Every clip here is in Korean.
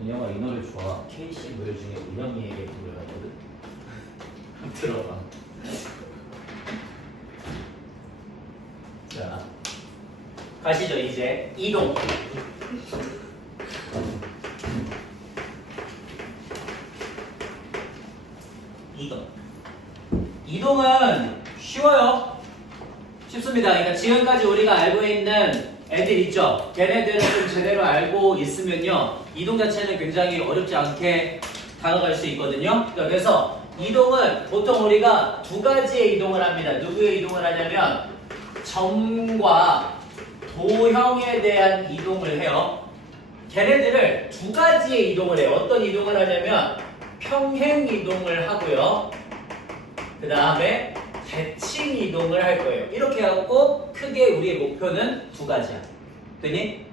은영아 이 노래 좋아. KC 노래 중에 은영이에게 노래가 있거든. 들어봐. 자, 가시죠. 이제 이동. 이동은 쉬워요. 쉽습니다. 그러니까 지금까지 우리가 알고 있는 애들 있죠? 걔네들을 좀 제대로 알고 있으면요, 이동 자체는 굉장히 어렵지 않게 다가갈 수 있거든요. 그래서 이동은 보통 우리가 두 가지의 이동을 합니다. 누구의 이동을 하냐면 점과 도형에 대한 이동을 해요. 걔네들을 두 가지의 이동을 해요. 어떤 이동을 하냐면 평행 이동을 하고요. 그 다음에 대칭 이동을 할 거예요. 이렇게 해갖고 크게 우리의 목표는 두 가지야. 되니?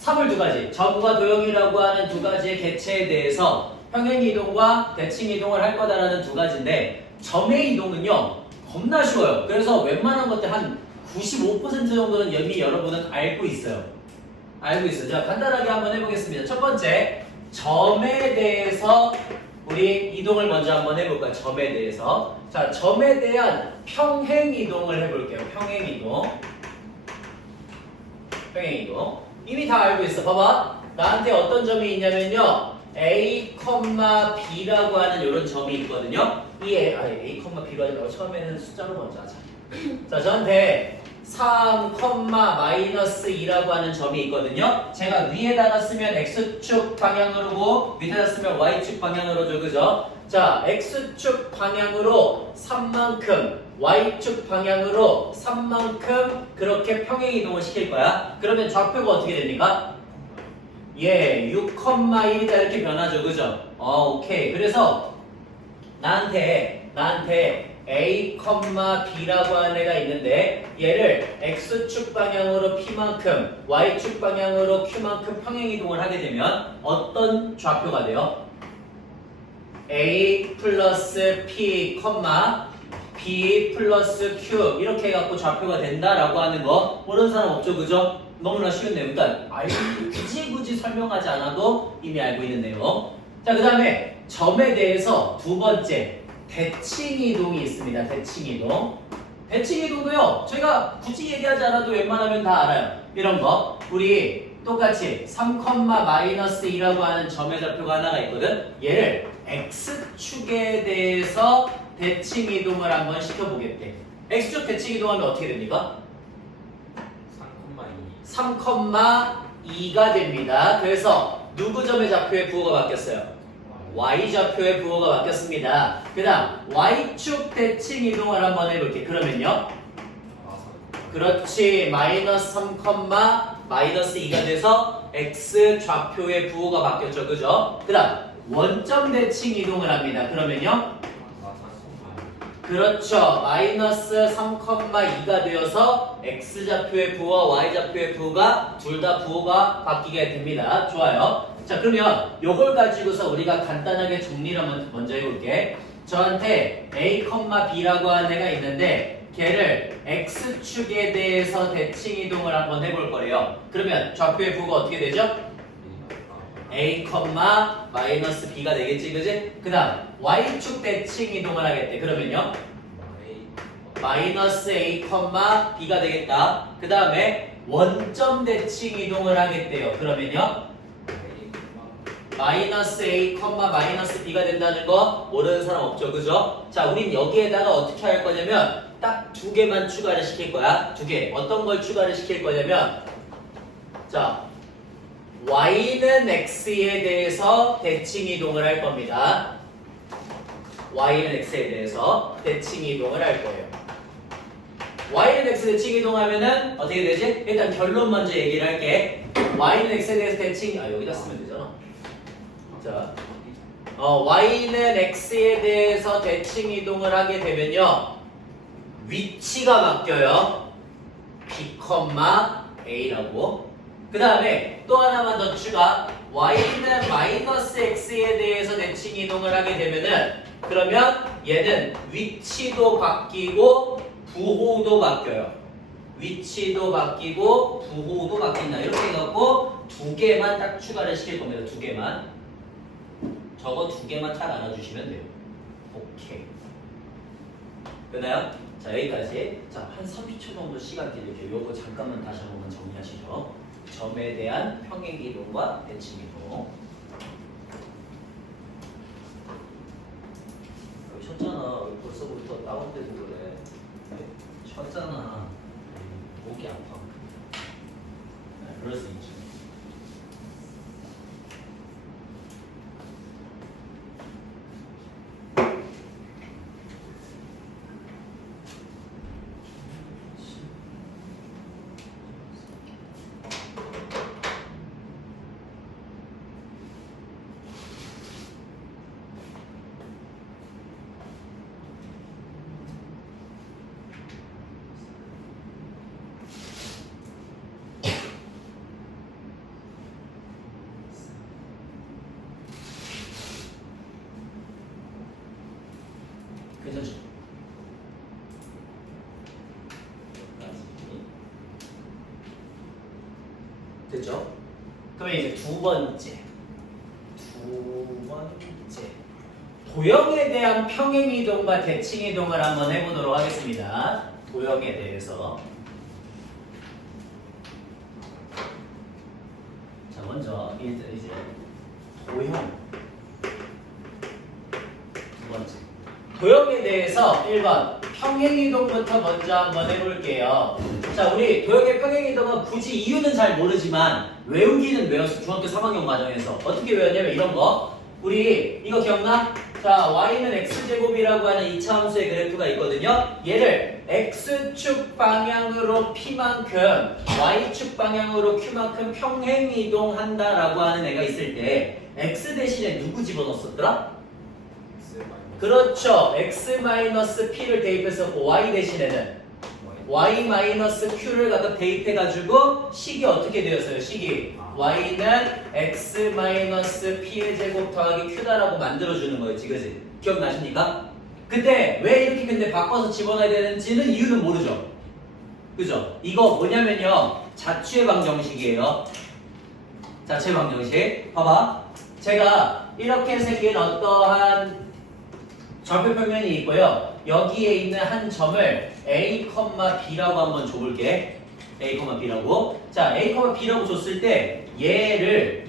3을 두 가지. 점과 도형이라고 하는 두 가지의 개체에 대해서 평행 이동과 대칭 이동을 할 거다라는 두 가지인데, 점의 이동은요 겁나 쉬워요. 그래서 웬만한 것들 한 95% 정도는 이미 여러분은 알고 있어요. 알고 있어요. 자, 간단하게 한번 해보겠습니다. 첫 번째, 점에 대해서 우리 이동을 먼저 한번 해볼까요? 점에 대해서. 자, 점에 대한 평행 이동을 해볼게요. 평행 이동. 평행 이동. 이미 다 알고 있어. 봐봐. 나한테 어떤 점이 있냐면요, A, B라고 하는 이런 점이 있거든요. 이 A, B로 하지 말고 처음에는 숫자로 먼저 하자. 자, 저한테 3, 마이너스 2라고 하는 점이 있거든요. 제가 위에다가 쓰면 X축 방향으로 고 밑에다 쓰면 Y축 방향으로죠. 그죠? 자, X축 방향으로 3만큼, Y축 방향으로 3만큼 그렇게 평행 이동을 시킬 거야. 그러면 좌표가 어떻게 됩니까? 예, 6,1이다 이렇게 변하죠. 그죠? 오케이. 그래서 나한테 A, B라고 하는 애가 있는데, 얘를 X축 방향으로 P만큼, Y축 방향으로 Q만큼 평행 이동을 하게 되면 어떤 좌표가 돼요? A 플러스 P, B 플러스 Q 이렇게 해갖고 좌표가 된다라고 하는 거 모르는 사람 없죠? 그죠? 너무나 쉬운 내용. 그러니까 굳이 설명하지 않아도 이미 알고 있는 내용. 자, 그 다음에 점에 대해서 두 번째, 대칭 이동이 있습니다. 대칭 이동. 대칭 이동도요, 저희가 굳이 얘기하지 않아도 웬만하면 다 알아요. 이런 거. 우리 똑같이 3, 마이너스 2라고 하는 점의 좌표가 하나가 있거든. 얘를 X축에 대해서 대칭 이동을 한번 시켜보겠대. X축 대칭 이동하면 어떻게 됩니까? 3,2가 됩니다. 그래서 누구 점의 좌표의 부호가 바뀌었어요? Y좌표의 부호가 바뀌었습니다. 그 다음 Y축 대칭 이동을 한번 해볼게. 그러면요, 그렇지, 마이너스 3, 마이너스 2가 돼서 X좌표의 부호가 바뀌었죠. 그죠? 그 다음 원점 대칭 이동을 합니다. 그러면요, 그렇죠, 마이너스 3,2가 되어서 X좌표의 부호와 Y좌표의 부호가 둘 다 부호가 바뀌게 됩니다. 좋아요. 자, 그러면 요걸 가지고서 우리가 간단하게 정리를 한번 먼저 해볼게. 저한테 A, B라고 하는 애가 있는데, 걔를 X축에 대해서 대칭 이동을 한번 해볼 거래요. 그러면 좌표의 부호가 어떻게 되죠? A, 마이너스 B가 되겠지, 그지? 그 다음 Y축 대칭 이동을 하겠대. 그러면요, 마이너스 A, B가 되겠다. 그 다음에 원점 대칭 이동을 하겠대요. 그러면요, 마이너스 A, 마이너스 B가 된다는 거 모르는 사람 없죠. 그죠? 자, 우린 여기에다가 어떻게 할 거냐면 딱 두 개만 추가를 시킬 거야. 두 개. 어떤 걸 추가를 시킬 거냐면, 자, Y는 X에 대해서 대칭 이동을 할 겁니다. Y는 X에 대해서 대칭 이동을 할 거예요. Y는 X 대칭 이동하면은 어떻게 되지? 일단 결론 먼저 얘기를 할게. Y는 X에 대해서 대칭, 여기다 쓰면 되잖아. 자, Y는 X에 대해서 대칭 이동을 하게 되면요, 위치가 바뀌어요. B, A라고. 그 다음에 또 하나만 더 추가. Y는 마이너스 X에 대해서 대칭 이동을 하게 되면은, 그러면 얘는 위치도 바뀌고 부호도 바뀌어요. 위치도 바뀌고 부호도 바뀐다. 이렇게 해갖고 두 개만 딱 추가를 시킬 겁니다. 두 개만. 저거 두 개만 딱 알아주시면 돼요. 오케이. 됐나요? 자, 여기까지. 자, 한 30초 정도 시간 드릴게요. 요거 잠깐만 다시 한 번만 정리하시죠. 점에 대한 평행이동과 대칭이동. 여기 쳤잖아. 벌써부터 다운돼서 그래. 쳤잖아. 목이 아파. 네, 그럴 수 있죠. 괜찮죠? 됐죠? 그러면 이제 두 번째. 도형에 대한 평행이동과 대칭이동을 한번 해보도록 하겠습니다. 도형에 대해서. 자, 먼저 일단 이제 도형. 두 번째. 도형에 대해서 1번 평행이동부터 먼저 한번 해볼게요. 자, 우리 도형의 평행이동은 굳이 이유는 잘 모르지만 외우기는 외웠어. 중학교 3학년 과정에서. 어떻게 외웠냐면 이런 거. 우리 이거 기억나? 자, y는 x제곱이라고 하는 이차함수의 그래프가 있거든요. 얘를 x축 방향으로 p만큼 y축 방향으로 q만큼 평행이동한다라고 하는 애가 있을 때 x 대신에 누구 집어넣었더라? 그렇죠. x-p를 대입해서 y 대신에는 y-q를 갖다 대입해가지고 식이 어떻게 되었어요? 식이 y는 x-p의 제곱 더하기 q다라고 만들어주는 거였지, 그지? 기억나십니까? 그때 왜 이렇게 근데 바꿔서 집어넣어야 되는지는 이유는 모르죠. 그죠? 이거 뭐냐면요, 자취의 방정식이에요. 자취의 방정식. 봐봐. 제가 이렇게 생긴 어떠한 좌표평면이 있고요. 여기에 있는 한 점을 A, B라고 한번 줘볼게. A, B라고. 자, A, B라고 줬을 때 얘를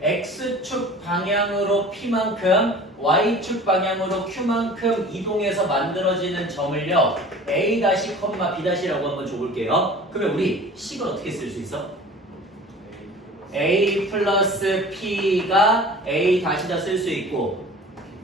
X축 방향으로 P만큼 Y축 방향으로 Q만큼 이동해서 만들어지는 점을요 A-, B'라고 한번 줘볼게요. 그러면 우리 식을 어떻게 쓸 수 있어? A 플러스 P가 A 다시다 쓸 수 있고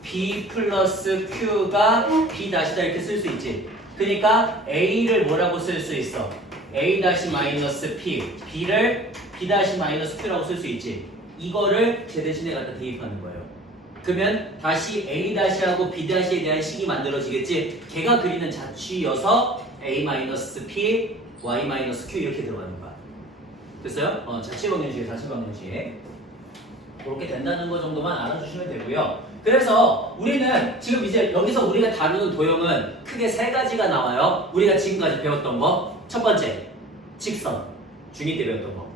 B 플러스 Q가 B 다시다 이렇게 쓸 수 있지. 그러니까 A를 뭐라고 쓸 수 있어? A 다시 마이너스 P, B를 B 다시 마이너스 Q라고 쓸 수 있지. 이거를 제 대신에 갖다 대입하는 거예요. 그러면 다시 A 다시하고 B 다시에 대한 식이 만들어지겠지. 걔가 그리는 자취여서 A 마이너스 P, Y 마이너스 Q 이렇게 들어가는 거야. 됐어요? 자취방정식이에요, 자취방정식. 그렇게 된다는 거 정도만 알아주시면 되고요. 그래서 우리는 지금 이제 여기서 우리가 다루는 도형은 크게 세 가지가 나와요. 우리가 지금까지 배웠던 거. 첫 번째, 직선. 중2 때 배웠던 거.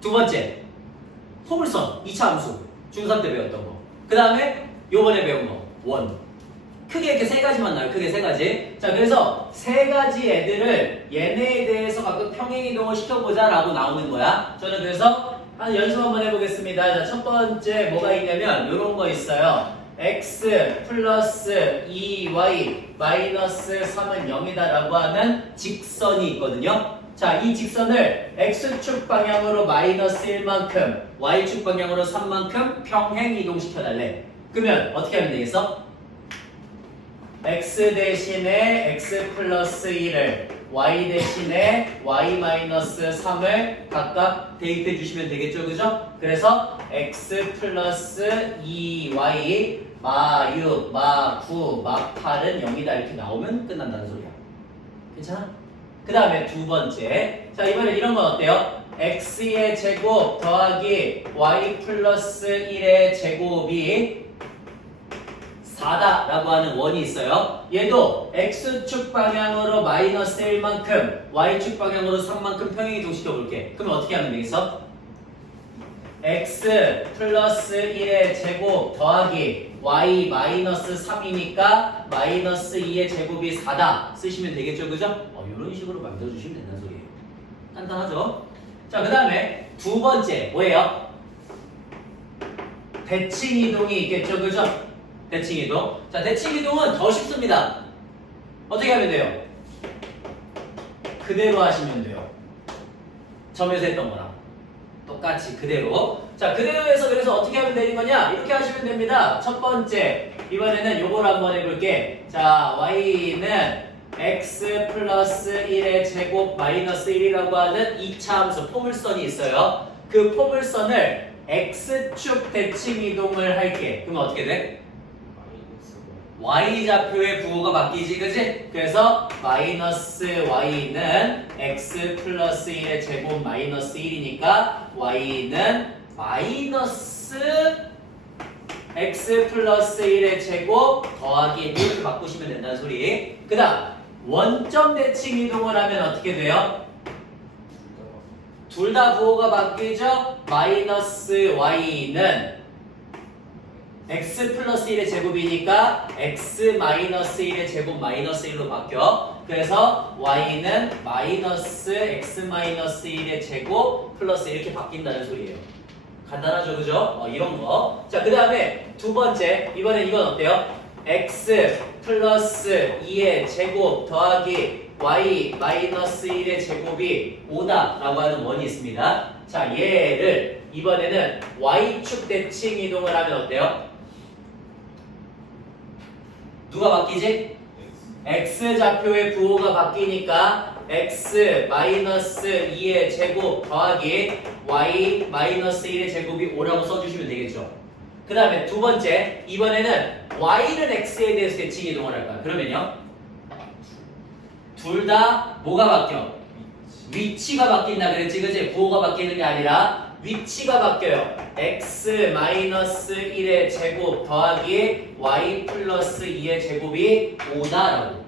두 번째, 포물선. 2차 함수. 중3 때 배웠던 거. 그 다음에 요번에 배운 거. 원. 크게 이렇게 세 가지만 나와요. 크게 세 가지. 자, 그래서 세 가지 애들을 얘네에 대해서 각각 평행이동을 시켜보자 라고 나오는 거야. 저는 그래서 한 연습 한번 해보겠습니다. 자, 첫 번째 뭐가 있냐면 요런 거 있어요. x 플러스 2y 마이너스 3은 0이다 라고 하는 직선이 있거든요. 자, 이 직선을 x축 방향으로 마이너스 1만큼 y축 방향으로 3만큼 평행 이동시켜달래. 그러면 어떻게 하면 되겠어? x 대신에 x 플러스 1을 y 대신에 y 마이너스 3을 각각 대입해 주시면 되겠죠, 그죠? 그래서 x 플러스 2y 마 6, 마 9, 마 8은 0이다 이렇게 나오면 끝난다는 소리야. 괜찮아? 그 다음에 두 번째. 자, 이번에 이런 건 어때요? x의 제곱 더하기 y 플러스 1의 제곱이 4다 라고 하는 원이 있어요. 얘도 x축 방향으로 마이너스 1만큼 y축 방향으로 3만큼 평행이동 시켜볼게. 그럼 어떻게 하면 되겠어? x 플러스 1의 제곱 더하기 y 마이너스 3이니까 마이너스 2의 제곱이 4다 쓰시면 되겠죠, 그죠? 이런 식으로 만들어주시면 된다는 소리예요. 간단하죠? 자, 그 다음에 두 번째 뭐예요? 대칭 이동이 있겠죠, 그죠? 대칭 이동. 자, 대칭 이동은 더 쉽습니다. 어떻게 하면 돼요? 그대로 하시면 돼요. 점에서 했던 거랑 똑같이 그대로. 자, 그대로 해서 그래서 어떻게 하면 되는 거냐? 이렇게 하시면 됩니다. 첫 번째, 이번에는 요걸 한번 해볼게. 자, y는 x 플러스 1의 제곱 마이너스 1이라고 하는 2차 함수 포물선이 있어요. 그 포물선을 x축 대칭 이동을 할게. 그럼 어떻게 돼? y좌표의 부호가 바뀌지, 그지? 그래서 마이너스 y는 x 플러스 1의 제곱 마이너스 1이니까 y는 마이너스 x 플러스 1의 제곱 더하기 1 이렇게 바꾸시면 된다는 소리. 그 다음 원점 대칭 이동을 하면 어떻게 돼요? 둘 다 부호가 바뀌죠? 마이너스 y는 x 플러스 1의 제곱이니까 x 마이너스 1의 제곱 마이너스 1로 바뀌어. 그래서 y는 마이너스 x 마이너스 1의 제곱 플러스 이렇게 바뀐다는 소리예요. 간단하죠, 그죠? 이런 거. 자, 그 다음에 두 번째, 이번엔 이건 어때요? x 플러스 2의 제곱 더하기 y 마이너스 1의 제곱이 5다 라고 하는 원이 있습니다. 자, 얘를 이번에는 y축 대칭 이동을 하면 어때요? 누가 바뀌지? x좌표의 부호가 바뀌니까 x 마이너스 2의 제곱 더하기 y 마이너스 1의 제곱이 5라고 써주시면 되겠죠. 그 다음에 두 번째, 이번에는 y는 x에 대해서 대칭 이동을 할까요? 그러면요, 둘 다 뭐가 바뀌어? 위치가 바뀐다 그랬지, 그치? 부호가 바뀌는 게 아니라 위치가 바뀌어요. x 마이너스 1의 제곱 더하기 y 플러스 2의 제곱이 5다라고.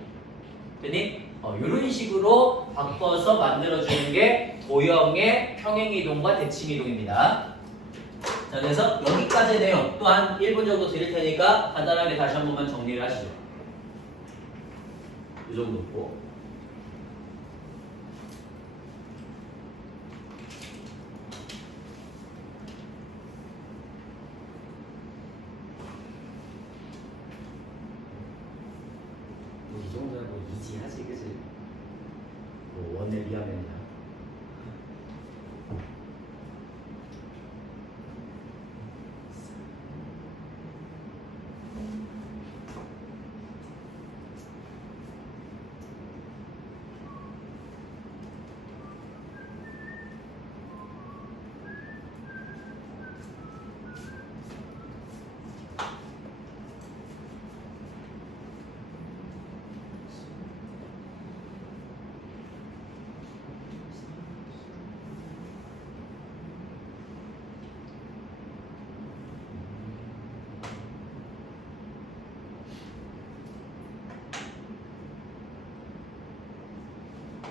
됐니? 이런 식으로 바꿔서 만들어주는 게 도형의 평행이동과 대칭이동입니다. 자, 그래서 여기까지의 내용 또 한 1분 정도 드릴 테니까 간단하게 다시 한 번만 정리를 하시죠. 이 정도고. 이 정도야 뭐 이지하지, 그치? 뭐 원에 비하면야.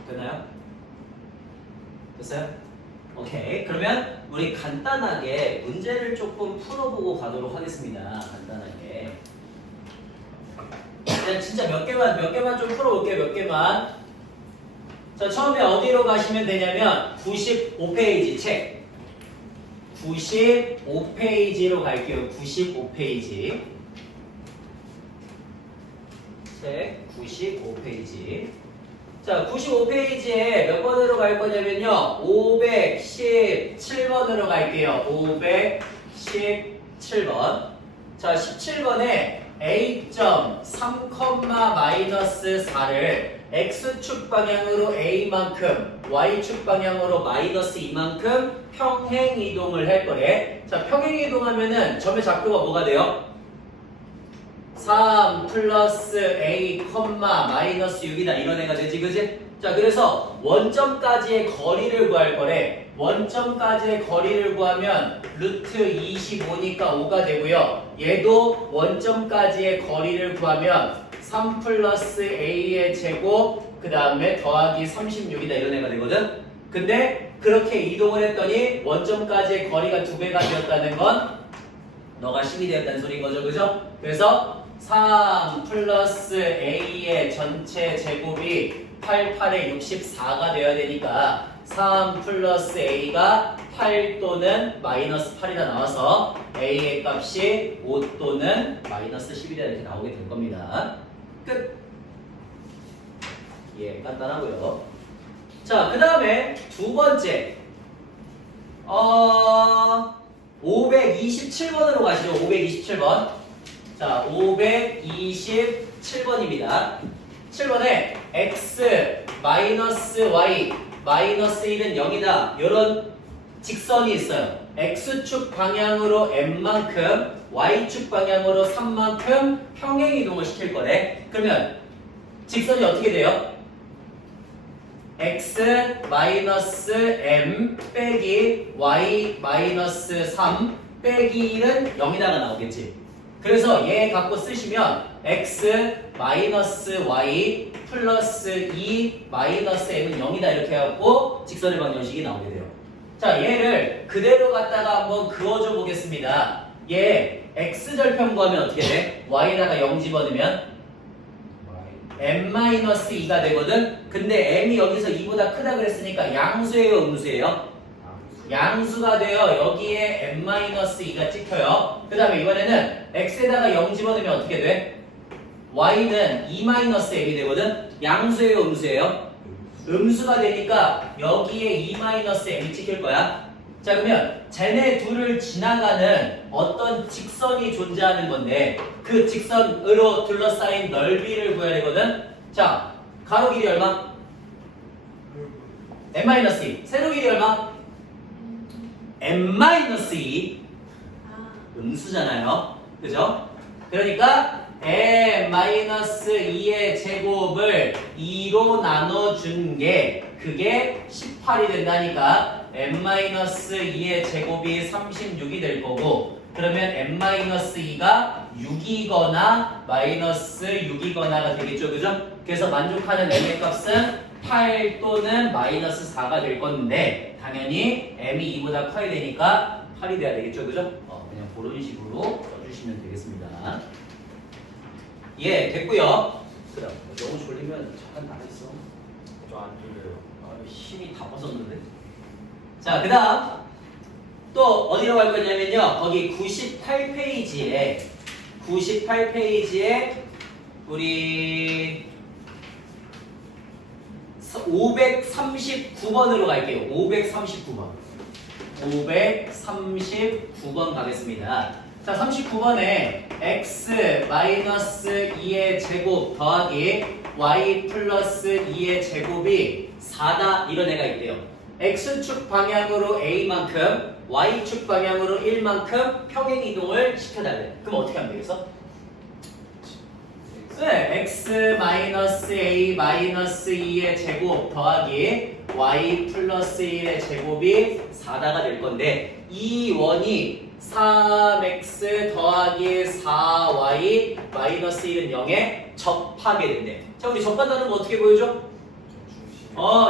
됐나요? 됐어요? 오케이. 그러면 우리 간단하게 문제를 조금 풀어보고 가도록 하겠습니다. 간단하게. 그냥 진짜 몇 개만 좀 풀어볼게요. 몇 개만. 자, 처음에 어디로 가시면 되냐면 95페이지 책. 95페이지로 갈게요. 95페이지. 책 95페이지. 자, 95페이지에 몇 번으로 갈 거냐면요. 517번으로 갈게요. 517번. 자, 17번에 a.3, 4를 x축 방향으로 a만큼, y축 방향으로 마이너스 2만큼 평행 이동을 할 거래. 자, 평행 이동하면은 점의 좌표가 뭐가 돼요? 3 플러스 a, 마이너스 6이다. 이런 애가 되지, 그지? 자, 그래서 원점까지의 거리를 구할 거래. 원점까지의 거리를 구하면 루트 25니까 5가 되고요. 얘도 원점까지의 거리를 구하면 3 플러스 a의 제곱, 그 다음에 더하기 36이다. 이런 애가 되거든? 근데 그렇게 이동을 했더니 원점까지의 거리가 2배가 되었다는 건 너가 10이 되었다는 소리인 거죠. 그죠? 그래서 3 플러스 A의 전체 제곱이 88에 64가 되어야 되니까 3 플러스 A가 8 또는 마이너스 8이라 나와서 A의 값이 5 또는 마이너스 10이라 이렇게 나오게 될 겁니다. 끝! 예, 간단하고요. 자, 그 다음에 두 번째 527번으로 가시죠. 527번. 자, 527번입니다. 7번에 x 마이너스 y 마이너스 1은 0이다. 이런 직선이 있어요. x축 방향으로 m만큼 y축 방향으로 3만큼 평행이동을 시킬 거래. 그러면 직선이 어떻게 돼요? x 마이너스 m 빼기 y 마이너스 3 빼기 1은 0이다가 나오겠지. 그래서 얘 갖고 쓰시면 x 마이너스 y 플러스 2 마이너스 m은 0이다 이렇게 해갖고 직선의 방정식이 나오게 돼요. 자, 얘를 그대로 갖다가 한번 그어줘 보겠습니다. 얘 x절편 구하면 어떻게 돼? y에다가 0 집어넣으면 m-2가 되거든. 근데 m이 여기서 2보다 크다 그랬으니까 양수예요, 음수예요? 양수가 되어 여기에 m-2가 찍혀요. 그 다음에 이번에는 x에다가 0 집어넣으면 어떻게 돼? y는 2-m이 되거든. 양수예요, 음수예요? 음수가 되니까 여기에 2-m이 찍힐 거야. 자, 그러면 쟤네 둘을 지나가는 어떤 직선이 존재하는 건데 그 직선으로 둘러싸인 넓이를 구해야 되거든. 자, 가로 길이 얼마? m-2. 세로 길이 얼마? m-2. 음수잖아요. 그죠? 그러니까 m-2의 제곱을 2로 나눠준 게 그게 18이 된다니까 m-2의 제곱이 36이 될 거고 그러면 m-2가 6이거나 마이너스 6이거나가 되겠죠. 그죠? 그래서 만족하는 m의 값은 8 또는 마이너스 4가 될 건데 당연히 m이 2보다 커야 되니까 8이 돼야 되겠죠. 그죠? 그냥 그런 식으로 써주시면 되겠습니다. 예, 됐고요. 그럼 너무 졸리면 잠깐 나가있어. 저 안 졸려요. 힘이 다 빠졌는데. 자, 그 다음 또 어디로 갈 거냐면요. 거기 98페이지에 우리 539번으로 갈게요. 539번. 539번 가겠습니다. 자, 39번에 x 마이너스 2의 제곱 더하기 y 플러스 2의 제곱이 4다 이런 애가 있대요. x축 방향으로 a만큼 y축 방향으로 1만큼 평행이동을 시켜달래. 그럼 어떻게 하면 되겠어? 네, x 마이너스 a 마이너스 2의 제곱 더하기 y 플러스 1의 제곱이 4다가 될 건데 이 원이 3x 더하기 4y 마이너스 1은 0에 접하게 된대. 자, 우리 접한다는 거 어떻게 보여줘?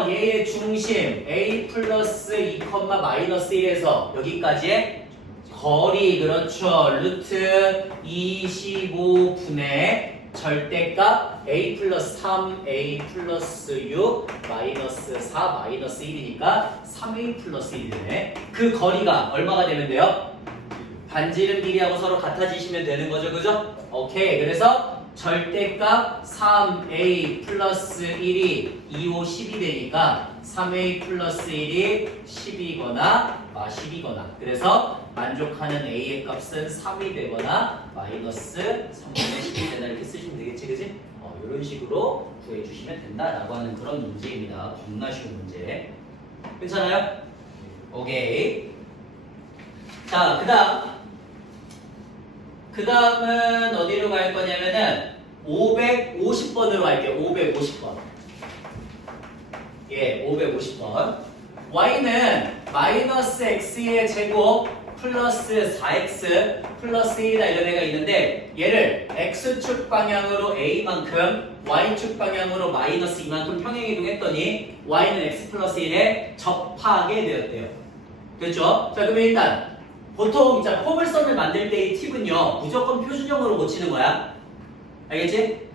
얘의 중심 a 플러스 2, 마이너스 1에서 여기까지의 거리, 그렇죠. 루트 25분의 절대값 a 플러스 3, a 플러스 6, 마이너스 4, 마이너스 1이니까 3a 플러스 1이 되네. 그 거리가 얼마가 되면 돼요? 반지름 길이하고 서로 같아지시면 되는 거죠. 그죠? 오케이. 그래서 절대값 3a 플러스 1이 2, 5, 10이 되니까 3a 플러스 1이 10이거나 10이거나 그래서 만족하는 a의 값은 3이 되거나 마이너스 3분의 10이 되나 이렇게 쓰시면 되겠지. 그지? 이런 식으로 구해주시면 된다라고 하는 그런 문제입니다. 겁나 쉬운 문제. 괜찮아요? 오케이. 자, 그 다음은 어디로 갈 거냐면은 550번으로 갈게요. 550번. 예, 550번. y는 마이너스 x의 제곱 플러스 4x 플러스 1이다 이런 애가 있는데 얘를 x축 방향으로 a만큼 y축 방향으로 마이너스 이만큼 평행이동했더니 y는 x 플러스 1에 접하게 되었대요. 됐죠? 자 그러면 일단 보통 자 포물선을 만들 때의 팁은요 무조건 표준형으로 고치는 거야. 알겠지?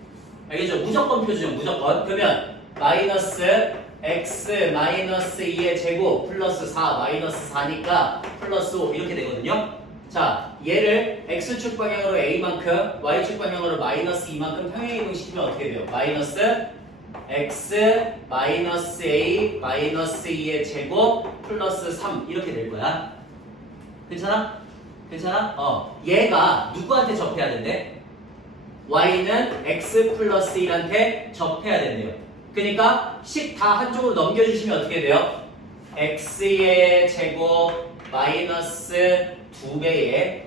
알겠죠? 무조건 표준형 무조건. 그러면 마이너스 x 마이너스 2의 제곱 플러스 4 마이너스 4니까 플러스 5 이렇게 되거든요. 자 얘를 x축 방향으로 a만큼 y축 방향으로 마이너스 2만큼 평행이동시키면 어떻게 돼요? 마이너스 x 마이너스 a 마이너스 2의 제곱 플러스 3 이렇게 될 거야. 괜찮아? 괜찮아? 얘가 누구한테 접해야 된대? y는 x 플러스 1한테 접해야 된대요. 그러니까 10 다 한쪽으로 넘겨주시면 어떻게 돼요? x의 제곱 마이너스 2배의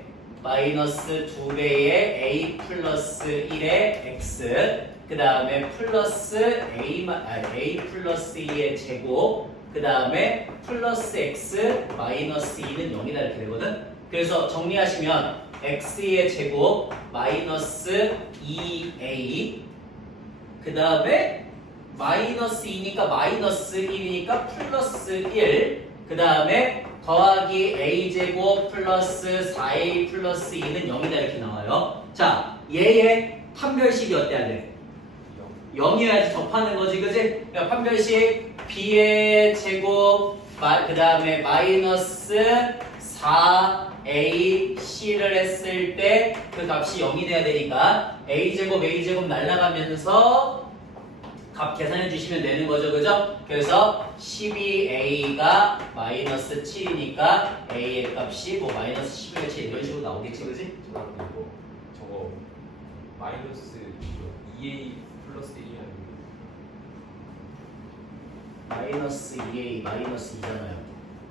a 플러스 1의 x 그 다음에 플러스 a 플러스 2의 제곱 그 다음에 플러스 x 마이너스 2는 0이다 이렇게 되거든. 그래서 정리하시면 x의 제곱 마이너스 2a 그 다음에 마이너스 2니까 마이너스 1이니까 플러스 1 그 다음에 더하기 a제곱 플러스 4a 플러스 2는 0이다 이렇게 나와요. 자 얘의 판별식이 어때야 돼? 0이어야지 접하는 거지 그지? 그러니까 판별식 b의 제곱 그 다음에 마이너스 4ac를 했을 때 그 값이 0이 돼야 되니까 a제곱 날라가면서 값 계산해 주시면 되는 거죠 그죠? 그래서 12a가 마이너스 7이니까 a의 값이 뭐 마이너스 11의 7 이런 식으로 나오겠지 그지? 저거 마이너스 2a 플러스 1이 아니고 마이너스 2a 마이너스 2잖아요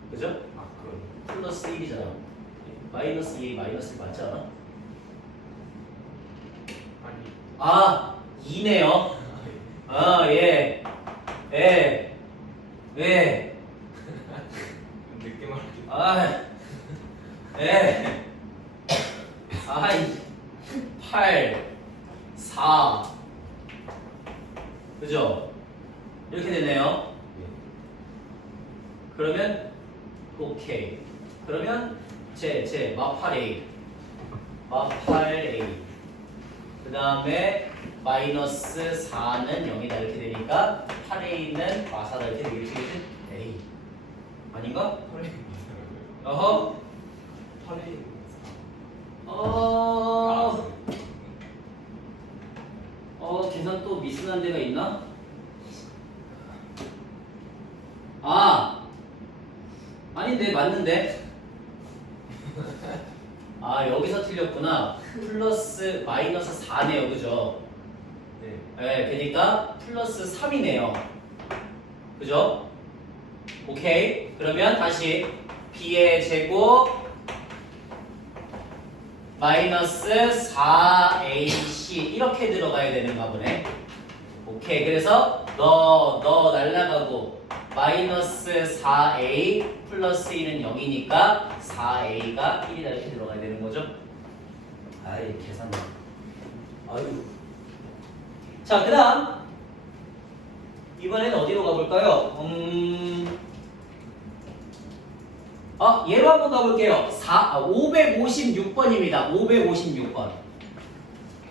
그죠? 아 그럼 플러스 1이잖아 마이너스 2a 마이너스 1 맞지 않아? 아니 아 2네요 예 늦게 말하지 아이 8 4 그죠? 이렇게 되네요. 그러면 오케이. 그러면 제 마팔A 그 다음에 마이너스 4는 0이다 이렇게 되니까 8a는 마사다 이렇게 되겠지 그치? A 아닌가? 8a 어허 8a 계산 또 미스난 데가 있나? 아닌데 맞는데? 여기서 틀렸구나. 플러스 마이너스 4네요 그죠? 네, 그러니까 플러스 3이네요 그죠? 오케이. 그러면 다시 b의 제곱 마이너스 4ac 이렇게 들어가야 되는가 보네. 오케이. 그래서 너 날라가고 마이너스 4a 플러스 1은 0이니까 4a가 1이다 이렇게 들어가야 되는 거죠. 아이 계산. 아유. 자, 그다음 이번에는 어디로 가볼까요? 얘로 한번 가볼게요. 556번입니다. 556번.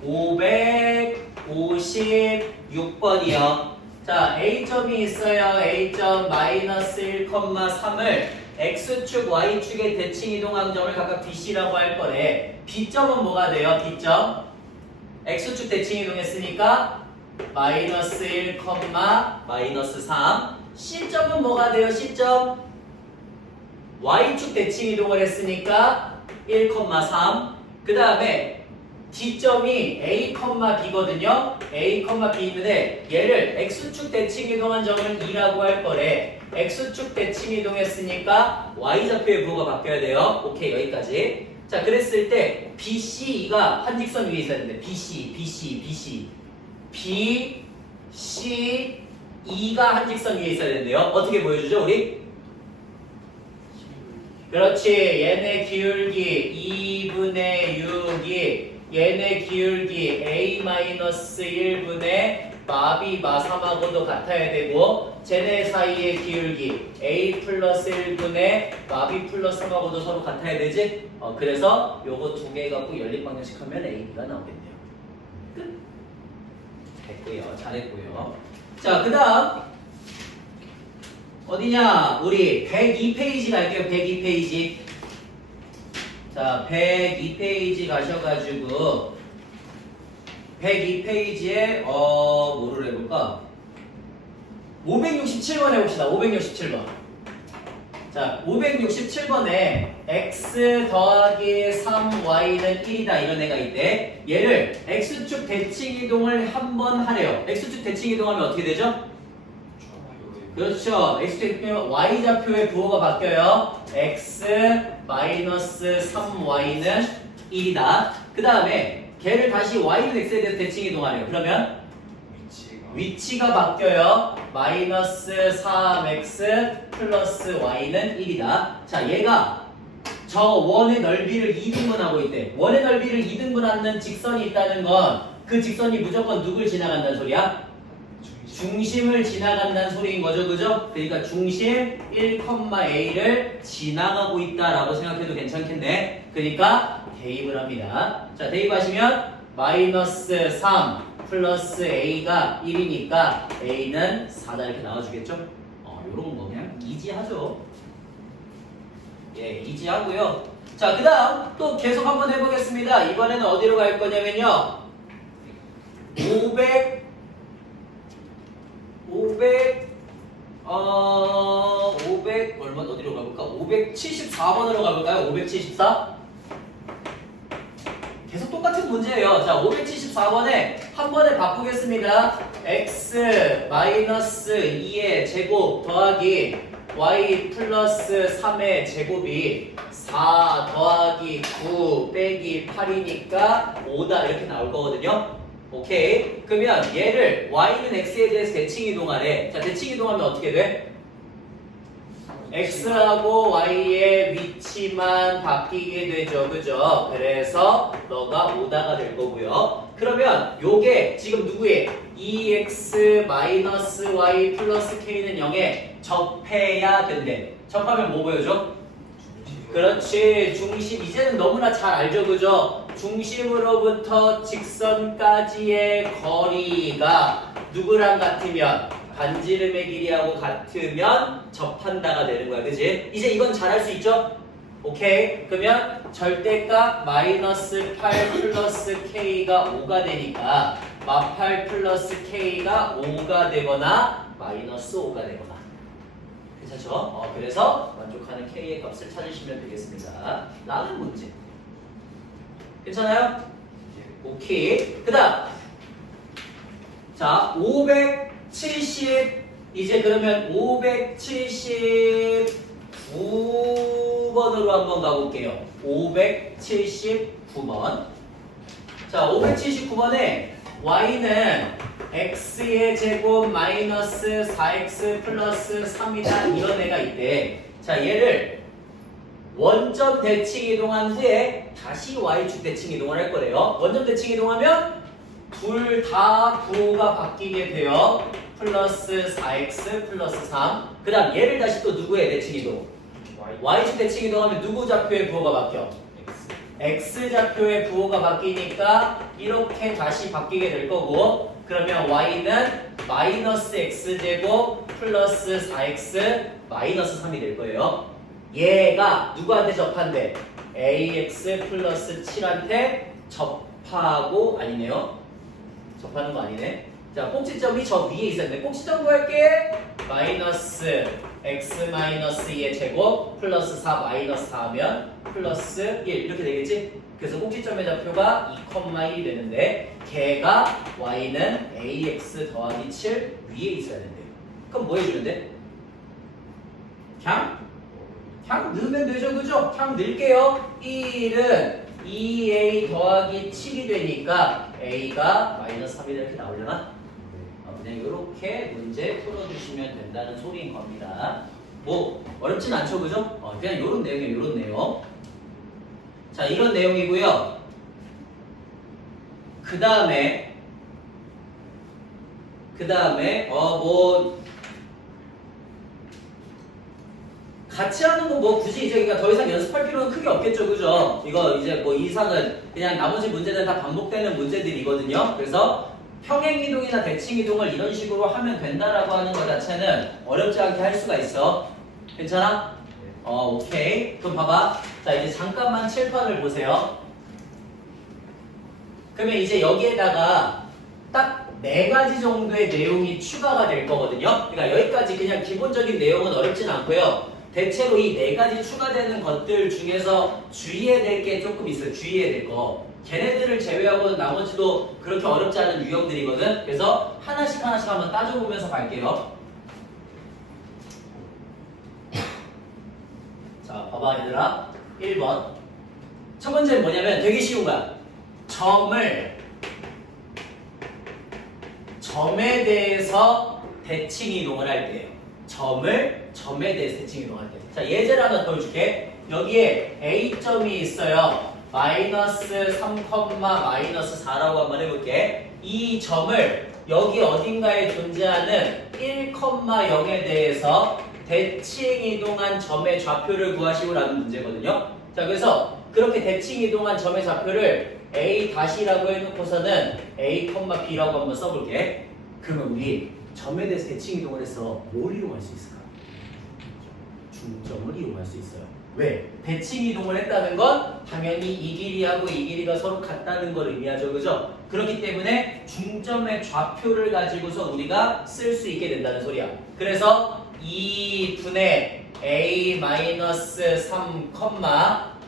556번이요. 자, A점이 있어요. A점 마이너스 1,3을 X축, Y축의 대칭 이동한 점을 각각 BC라고 할 거래. B점은 뭐가 돼요? B점. X축 대칭 이동했으니까 마이너스 1, 마이너스 3. C점은 뭐가 돼요? C점. Y축 대칭 이동을 했으니까 1,3. 그 다음에 D점이 A, B거든요. A, B인데 얘를 X축 대칭 이동한 점을 2라고 할 거래. X축 대칭 이동했으니까 Y좌표의 부호가 바뀌어야 돼요. 오케이, 여기까지. 자, 그랬을 때 BC가 한 직선 위에 있어야 되는데 BC, E가 한 직선 위에 있어야 되는데요. 어떻게 보여주죠, 우리? 그렇지. 얘네 기울기 2분의 6이 얘네 기울기 a-1분의 마비 마3하고도 같아야 되고 쟤네 사이의 기울기 a 플러스 1분의 마비 플러스 3하고도 서로 같아야 되지? 그래서 요거 두 개 갖고 연립방정식 하면 AB가 나오겠네요. 끝. 됐고요. 잘했고요. 자, 그 다음 어디냐? 우리 102페이지 갈게요. 102페이지. 자, 102페이지 가셔가지고 102페이지에 뭐를 해볼까? 567번 해봅시다. 567번. 자, 567번에 x 더하기 3y는 1이다 이런 애가 있대. 얘를 x축 대칭 이동을 한번 하래요. x축 대칭 이동하면 어떻게 되죠? 그렇죠. x축 y좌표의 부호가 바뀌어요. x 마이너스 3y는 1이다. 그 다음에 걔를 다시 y는 x에 대해서 대칭 이동하래요. 그러면 위치가 바뀌어요. 마이너스 3x 플러스 y는 1이다. 자, 얘가 저 원의 넓이를 2등분하고 있대. 원의 넓이를 2등분하는 직선이 있다는 건 그 직선이 무조건 누굴 지나간다는 소리야? 중심을 지나간다는 소리인 거죠. 그죠? 그러니까 중심 1,a를 지나가고 있다라고 생각해도 괜찮겠네. 그러니까 대입을 합니다. 자, 대입하시면 마이너스 3 플러스 a가 1이니까 a는 4다 이렇게 나와주겠죠? 요런 거 그냥 이지하죠. 예, 이지하고요. 자, 그 다음 또 계속 한번 해보겠습니다. 이번에는 어디로 갈 거냐면요. 500 얼마 어디로 가볼까? 574번으로 가볼까요? 574? 계속 똑같은 문제예요. 자, 574번에 한 번에 바꾸겠습니다. x 마이너스 2의 제곱 더하기 y 플러스 3의 제곱이 4 더하기 9 빼기 8이니까 5다 이렇게 나올 거거든요. 오케이. 그러면 얘를 y는 x에 대해서 대칭 이동하래. 자, 대칭 이동하면 어떻게 돼? x하고 y의 위치만 바뀌게 되죠. 그죠? 그래서 너가 5다가 될 거고요. 그러면 요게 지금 누구의 2x 마이너스 y 플러스 k는 0에 접해야 된대. 접하면 뭐 보여줘? 그렇지. 중심 이제는 너무나 잘 알죠. 그죠? 중심으로부터 직선까지의 거리가 누구랑 같으면 반지름의 길이하고 같으면 접한다가 되는 거야. 그지? 이제 이건 잘 할 수 있죠? 오케이. 그러면 절대값 마이너스 8 플러스 k가 5가 되니까 마8 플러스 k가 5가 되거나 마이너스 5가 되거나. 괜찮죠? 그래서 만족하는 k의 값을 찾으시면 되겠습니다. 라는 문제. 괜찮아요? 오케이. 그 다음 자, 570 이제 그러면 579번으로 한번 가볼게요. 579번. 자, 579번에 y는 x의 제곱 마이너스 4x 플러스 3이다 이런 애가 있대. 자, 얘를 원점 대칭 이동한 후에 다시 y축 대칭 이동을 할 거래요. 원점 대칭 이동하면 둘 다 부호가 바뀌게 돼요. 플러스 4x 플러스 3. 그 다음 얘를 다시 또 누구의 대칭 이동? y축 대칭 이동하면 누구 좌표의 부호가 바뀌어? x 좌표의 부호가 바뀌니까 이렇게 다시 바뀌게 될 거고, 그러면 y는 마이너스 x제곱 플러스 4x 마이너스 3이 될 거예요. 얘가 누구한테 접한대? ax 플러스 7한테 접하고, 아니네요. 접하는 거 아니네. 자, 꼭지점이 저 위에 있었는데 꼭지점 구할게. 마이너스 x 마이너스 2의 제곱 플러스 4 마이너스 4 하면 플러스 1 이렇게 되겠지? 그래서 꼭지점의 좌표가 2,1이 되는데 걔가 y는 ax 더하기 7 위에 있어야 된대요. 그럼 뭐 해주는데? 그냥 넣으면 되죠. 그죠? 그냥 넣을게요. 1은 2a 더하기 7이 되니까 a가 마이너스 3이 이렇게 나오려나? 그냥 이렇게 문제 풀어주시면 된다는 소리인 겁니다. 뭐 어렵진 않죠, 그죠? 그냥 요런 내용이에요, 요런 내용. 자, 이런 내용이고요. 그 다음에 뭐 같이 하는 거 뭐 굳이 이제 그러니까 더 이상 연습할 필요는 크게 없겠죠, 그죠? 이거 이제 뭐 이상은 그냥 나머지 문제는 다 반복되는 문제들이거든요. 그래서 평행이동이나 대칭이동을 이런 식으로 하면 된다라고 하는 것 자체는 어렵지 않게 할 수가 있어. 괜찮아? 오케이. 그럼 봐봐. 자, 이제 잠깐만 칠판을 보세요. 그러면 이제 여기에다가 딱 4가지 정도의 내용이 추가가 될 거거든요. 그러니까 여기까지 그냥 기본적인 내용은 어렵진 않고요. 대체로 이 4가지 추가되는 것들 중에서 주의해야 될 게 조금 있어요. 주의해야 될 거. 걔네들을 제외하고는 나머지도 그렇게 어렵지 않은 유형들이거든. 그래서 하나씩 한번 따져보면서 갈게요. 자, 봐봐 얘들아. 1번. 첫 번째는 뭐냐면 되게 쉬운 거야. 점에 대해서 대칭이동을 할 때예요. 점에 대해서 대칭이동할 때. 자, 예제를 하나 더 줄게. 여기에 A점이 있어요. 마이너스 3, 마이너스 4라고 한번 해볼게. 이 점을 여기 어딘가에 존재하는 1,0에 대해서 대칭이동한 점의 좌표를 구하시오라는 문제거든요. 자, 그래서 그렇게 대칭이동한 점의 좌표를 A-라고 해놓고서는 A,B라고 한번 써볼게. 그러면 우리 점에 대해서 대칭이동을 해서 뭘 이용할 수 있을까? 중점을 이용할 수 있어요. 왜? 대칭이동을 했다는 건 당연히 이 길이하고 이 길이가 서로 같다는 걸 의미하죠. 그죠? 그렇기 때문에 중점의 좌표를 가지고서 우리가 쓸 수 있게 된다는 소리야. 그래서 2분의 A-3,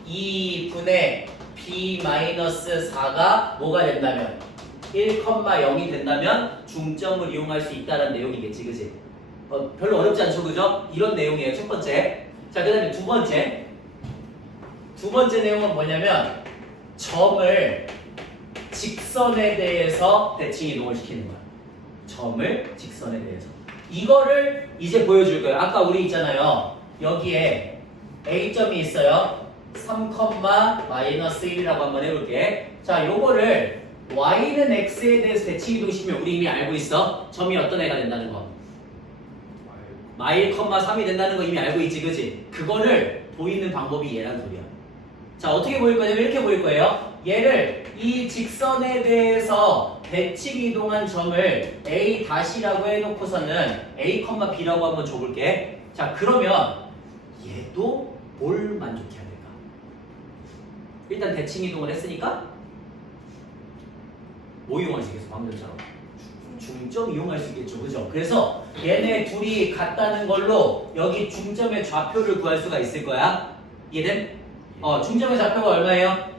2분의 B-4가 뭐가 된다면 1,0이 된다면 중점을 이용할 수 있다는 내용이겠지, 그지? 별로 어렵지 않죠, 그죠? 이런 내용이에요, 첫 번째. 자, 그 다음에 두 번째 내용은 뭐냐면 점을 직선에 대해서 대칭이동을 시키는 거야. 점을 직선에 대해서. 이거를 이제 보여줄 거예요. 아까 우리 있잖아요. 여기에 A점이 있어요. 3, 마이너스 1이라고 한번 해볼게. 자, 요거를 Y는 X에 대해서 대칭이동시키면 우리 이미 알고 있어. 점이 어떤 애가 된다는 거. 마일, 3이 된다는 거 이미 알고 있지, 그치? 그거를 보이는 방법이 얘란 소리야. 자, 어떻게 보일 거냐면 이렇게 보일 거예요. 얘를 이 직선에 대해서 대칭이동한 점을 A-라고 해놓고서는 A,B라고 한번 줘볼게. 자, 그러면 얘도 뭘 만족해야 될까? 일단 대칭이동을 했으니까 뭐 이용할 수 있겠어? 방금 전처럼 중점 이용할 수 있겠죠, 그죠? 그래서 얘네 둘이 같다는 걸로 여기 중점의 좌표를 구할 수가 있을 거야. 이해된? 중점의 좌표가 얼마예요?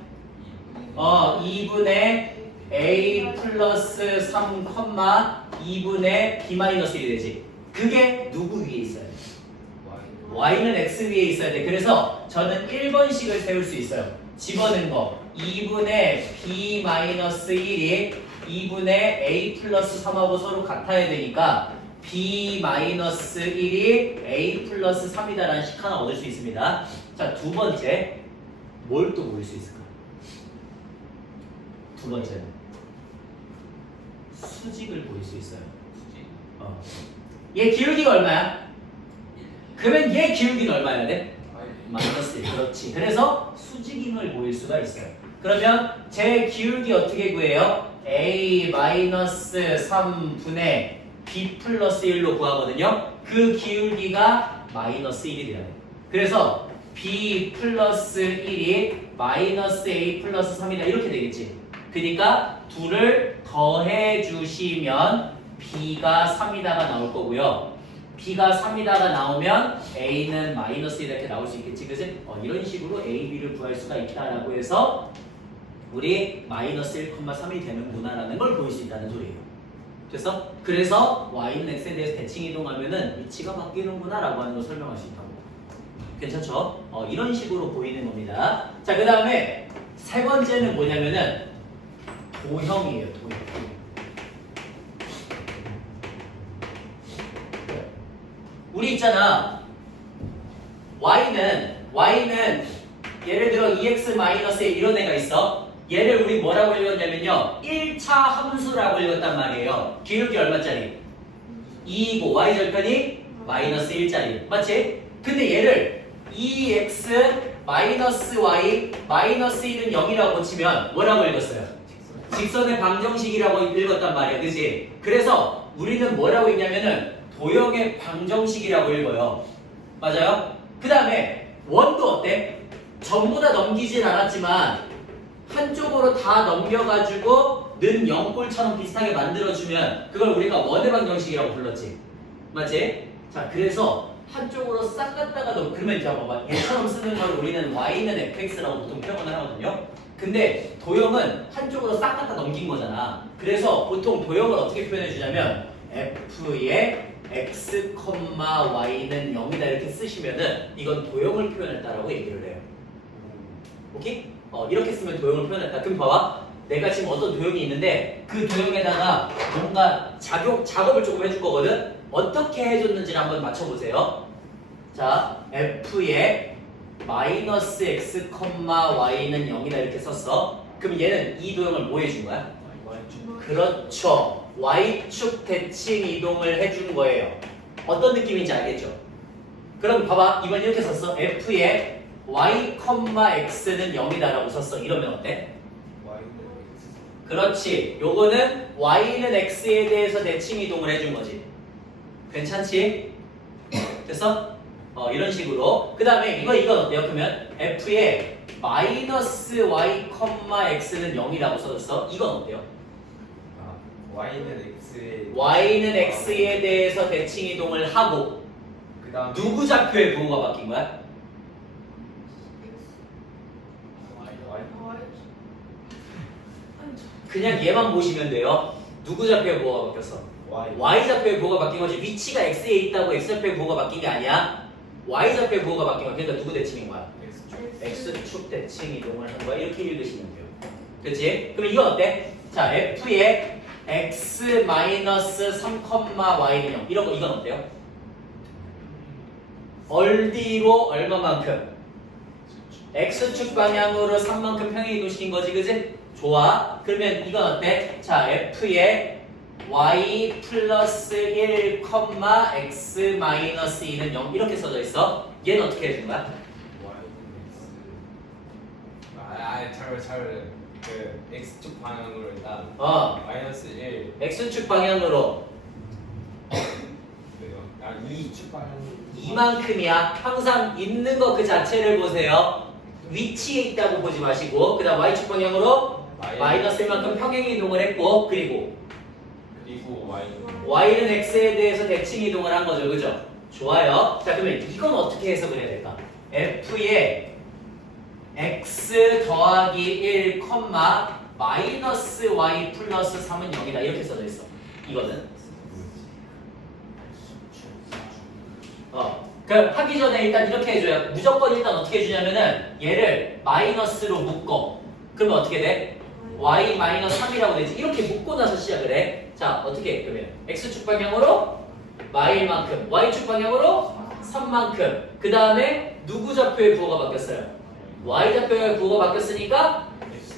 2분의 A 플러스 3, 2분의 B-1이 되지. 그게 누구 위에 있어야 돼? Y는 X 위에 있어야 돼. 그래서 저는 1번식을 세울 수 있어요. 집어넣은 거 2분의 B-1이 2분의 A 플러스 3하고 서로 같아야 되니까 B-1이 A 플러스 3이다라는 식 하나 얻을 수 있습니다. 자, 두 번째 뭘 또 보일 수 있을까? 두 번째는 수직을 보일 수 있어요. 얘 기울기가 얼마야? 그러면 얘 기울기는 얼마여야 돼? 마이너스 1. 그렇지. 그래서 수직임을 보일 수가 있어요. 그러면 제 기울기 어떻게 구해요? A-3분의 B 플러스 1로 구하거든요. 그 기울기가 마이너스 1이 돼요. 그래서 B 플러스 1이 마이너스 A 플러스 3이다 이렇게 되겠지. 그러니까 둘을 더해 주시면 B가 3이다가 나올 거고요. B가 3이다가 나오면 A는 마이너스 1 이렇게 나올 수 있겠지, 그치? 이런 식으로 A, B를 구할 수가 있다라고 해서 우리 마이너스 1,3이 되는구나라는 걸 보일 수 있다는 소리예요. 됐어? 그래서 Y는 X에 대해서 대칭이동하면은 위치가 바뀌는구나라고 하는 걸 설명할 수 있다고. 괜찮죠? 이런 식으로 보이는 겁니다. 자, 그 다음에 세 번째는 뭐냐면은 도형이에요, 도형. 우리 있잖아. y는 예를 들어 2x-1 이런 애가 있어. 얘를 우리 뭐라고 읽었냐면요. 1차 함수라고 읽었단 말이에요. 기울기 얼마짜리? 2이고 y 절편이 마이너스 1짜리. 맞지? 근데 얘를 2x 마이너스 y 마이너스 1은 0이라고 고치면 뭐라고 읽었어요? 직선의 방정식이라고 읽었단 말이야. 그치? 그래서 우리는 뭐라고 읽냐면은 도형의 방정식이라고 읽어요. 맞아요? 그 다음에 원도 어때? 전부 다 넘기진 않았지만 한쪽으로 다 넘겨가지고 는 0꼴처럼 비슷하게 만들어주면 그걸 우리가 원의 방정식이라고 불렀지. 맞지? 자, 그래서 한쪽으로 싹 갔다가 그러면 이제 봐봐. 얘처럼 쓰는 걸 우리는 y는 fx라고 보통 표현을 하거든요. 근데 도형은 한쪽으로 싹 갖다 넘긴 거잖아. 그래서 보통 도형을 어떻게 표현해 주냐면 f의 x, y는 0이다 이렇게 쓰시면은 이건 도형을 표현했다라고 얘기를 해요. 오케이? 이렇게 쓰면 도형을 표현했다. 그럼 봐봐. 내가 지금 어떤 도형이 있는데 그 도형에다가 뭔가 작업을 조금 해줄 거거든? 어떻게 해줬는지를 한번 맞춰보세요. 자, f의 마이너스 x, y는 0이다 이렇게 썼어. 그럼 얘는 이 도형을 뭐 해준 거야? 그렇죠. y축 대칭 이동을 해준 거예요. 어떤 느낌인지 알겠죠? 그럼 봐봐. 이번 이렇게 썼어. f의 y, x는 0이다라고 썼어. 이러면 어때? 그렇지. 요거는 y는 x에 대해서 대칭 이동을 해준 거지. 괜찮지? 됐어? 이런 식으로. 그 다음에 이건 어때요? 그러면 f의 마이너스 y, x는 0이라고 써줬어. 이건 어때요? y는 x에 대해서 대칭 이동을 하고 그다음 누구 좌표의 부호가 바뀐 거야? 그냥 얘만 보시면 돼요. 누구 좌표의 부호가 바뀌었어? y 좌표의 부호가 바뀐 거지. 위치가 x에 있다고 x 좌표의 부호가 바뀐 게 아니야. y 좌표의 부호가 바뀐 거야. 그러니까 누구 대칭인 거야? x축 대칭 이동을 한 거야. 이렇게 읽으시면 돼요. 그렇지? 그럼 이건 어때? 자, f의 x-3, y는 0 이런 거 이건 어때요? 어디로 얼마만큼? x축 방향으로 3만큼 평행 이동시킨 거지, 그지? 좋아. 그러면 이건 어때? 자, f의 y 플러스 1, x 마이너스 2는 0 이렇게 써져 있어. 얘는 어떻게 해준 거야? 그 x축 방향으로 일단 마이너스 1 x축 방향으로 왜요? 2축 방향으로 이만큼이야. 항상 있는 거 그 자체를 보세요. 위치에 있다고 보지 마시고 그다음 y축 방향으로 마이너스 1만큼 평행 이동을 했고 그리고 y는 x에 대해서 대칭 이동을 한 거죠. 그죠? 좋아요. 자, 그러면 이건 어떻게 해석을 해야 될까? f의 x 더하기 1, 마이너스 y 플러스 3은 0이다. 이렇게 써져 있어. 이거는. 그 하기 전에 일단 이렇게 해줘야 무조건 일단 어떻게 해주냐면은 얘를 마이너스로 묶어. 그러면 어떻게 돼? y 마이너스 3이라고 되지. 이렇게 묶고 나서 시작을 해. 자, 어떻게 해? 그러면 x축 방향으로 마일만큼, y축 방향으로 3만큼. 그 다음에 누구 좌표의 부호가 바뀌었어요? y 좌표의 부호가 바뀌었으니까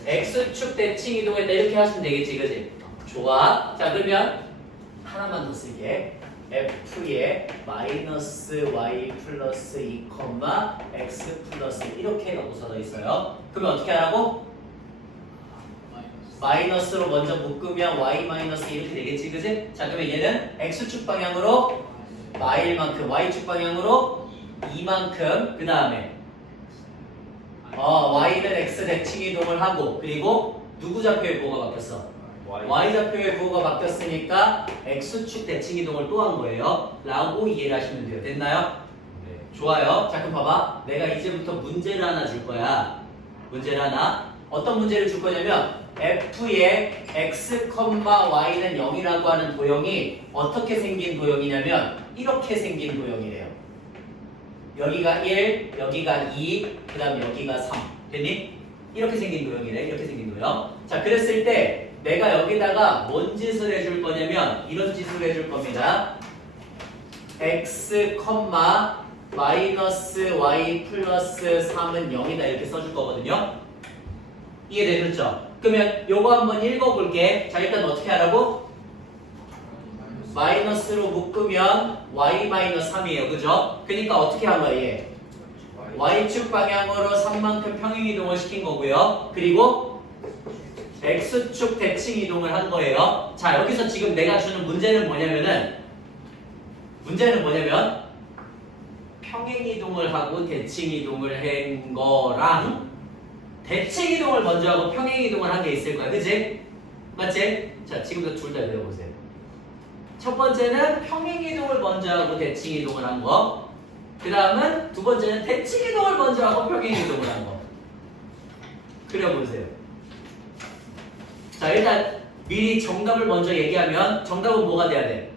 x축 대칭 이동했다. 이렇게 하시면 되겠지, 그지? 좋아. 자, 그러면 하나만 더 쓸게. f의 마이너스 y 플러스 2, x 플러스 이렇게 갖고 써져 있어요. 그러면 어떻게 하라고? 마이너스로 먼저 묶으면 y 마이너스 이렇게 되겠지, 그지? 자, 그러면 얘는 x축 방향으로 마일만큼, y축 방향으로 2만큼, 그 다음에 y는 x 대칭 이동을 하고 그리고 누구 좌표의 부호가 바뀌었어? y 좌표의 부호가 바뀌었으니까 x축 대칭 이동을 또 한 거예요. 라고 이해를 하시면 돼요. 됐나요? 네. 좋아요. 자, 그럼 봐봐. 내가 이제부터 문제를 하나 줄 거야. 문제를 하나. 어떤 문제를 줄 거냐면 f의 x, y는 0이라고 하는 도형이 어떻게 생긴 도형이냐면 이렇게 생긴 도형이래요. 여기가 1, 여기가 2, 그 다음 여기가 3. 됐니? 이렇게 생긴 도형이래. 이렇게 생긴 도형. 자, 그랬을 때 내가 여기다가 뭔 짓을 해줄 거냐면 이런 짓을 해줄 겁니다. x, 마이너스 y 플러스 3은 0이다 이렇게 써줄 거거든요. 이해되셨죠? 그러면 요거 한번 읽어볼게. 자 일단 어떻게 하라고? 마이너스로 묶으면 y 마이너스 3이에요. 그죠? 그러니까 어떻게 한 거야 얘? y축 방향으로 3만큼 평행이동을 시킨 거고요. 그리고 x축 대칭이동을 한 거예요. 자 여기서 지금 내가 주는 문제는 뭐냐면 평행이동을 하고 대칭이동을 한 거랑 대칭이동을 먼저 하고 평행이동을 한 게 있을 거야. 그치? 맞지? 자 지금부터 둘 다 읽어보세요. 첫 번째는 평행이동을 먼저 하고 대칭이동을 한 거. 그 다음은 두 번째는 대칭이동을 먼저 하고 평행이동을 한 거. 그려보세요. 자 일단 미리 정답을 먼저 얘기하면 정답은 뭐가 돼야 돼?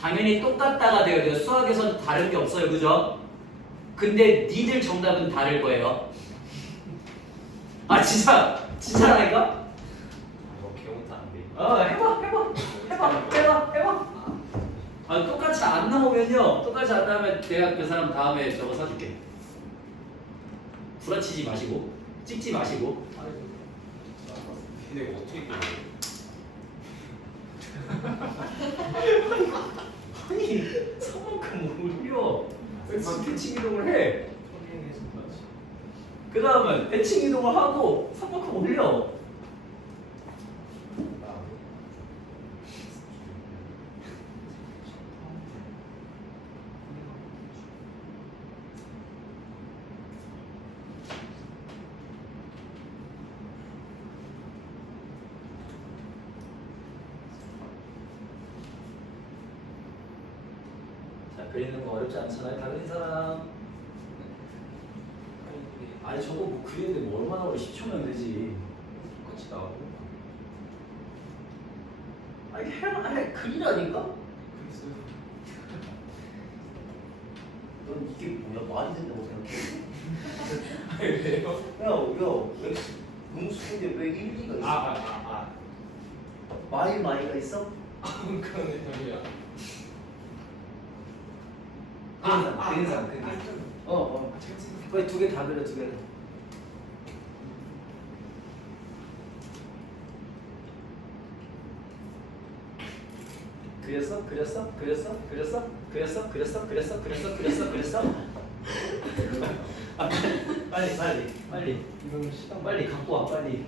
당연히 똑같다가 돼야 돼요. 수학에서는 다른 게 없어요. 그죠? 근데 니들 정답은 다를 거예요. 아 진짜라니까? 이거 개 못하는데. 해봐. 아 똑같이 안 나오면요. 똑같이 안 나오면 내가 그 사람 다음에 저거 사줄게. 부라치지 마시고 찍지 마시고. 근데 이거 어떻게 끊어? 아니 3만큼 올려. 대칭이동을 해. 그 다음은 대칭이동을 하고 3만큼 올려. 그리는 거 어렵지 않잖아요. 다른 사람. 아니 저거 뭐 그리는데 뭐 얼마나 걸려? 10초면 되지. 똑같이 나오고. 아니 해 그리라니까? 그랬어요. 넌 이게 뭐야? 말이 된다고 생각해? 아니 왜요? 야 X 음수인데 왜 1, 2가 있어? 마이가 있어? 그러네 저기야. 그린 사람. 빨리 두 개 다 그려, 두 개. 그렸어? 아, 빨리. 이러면 시간 빨리 갖고 와, 빨리.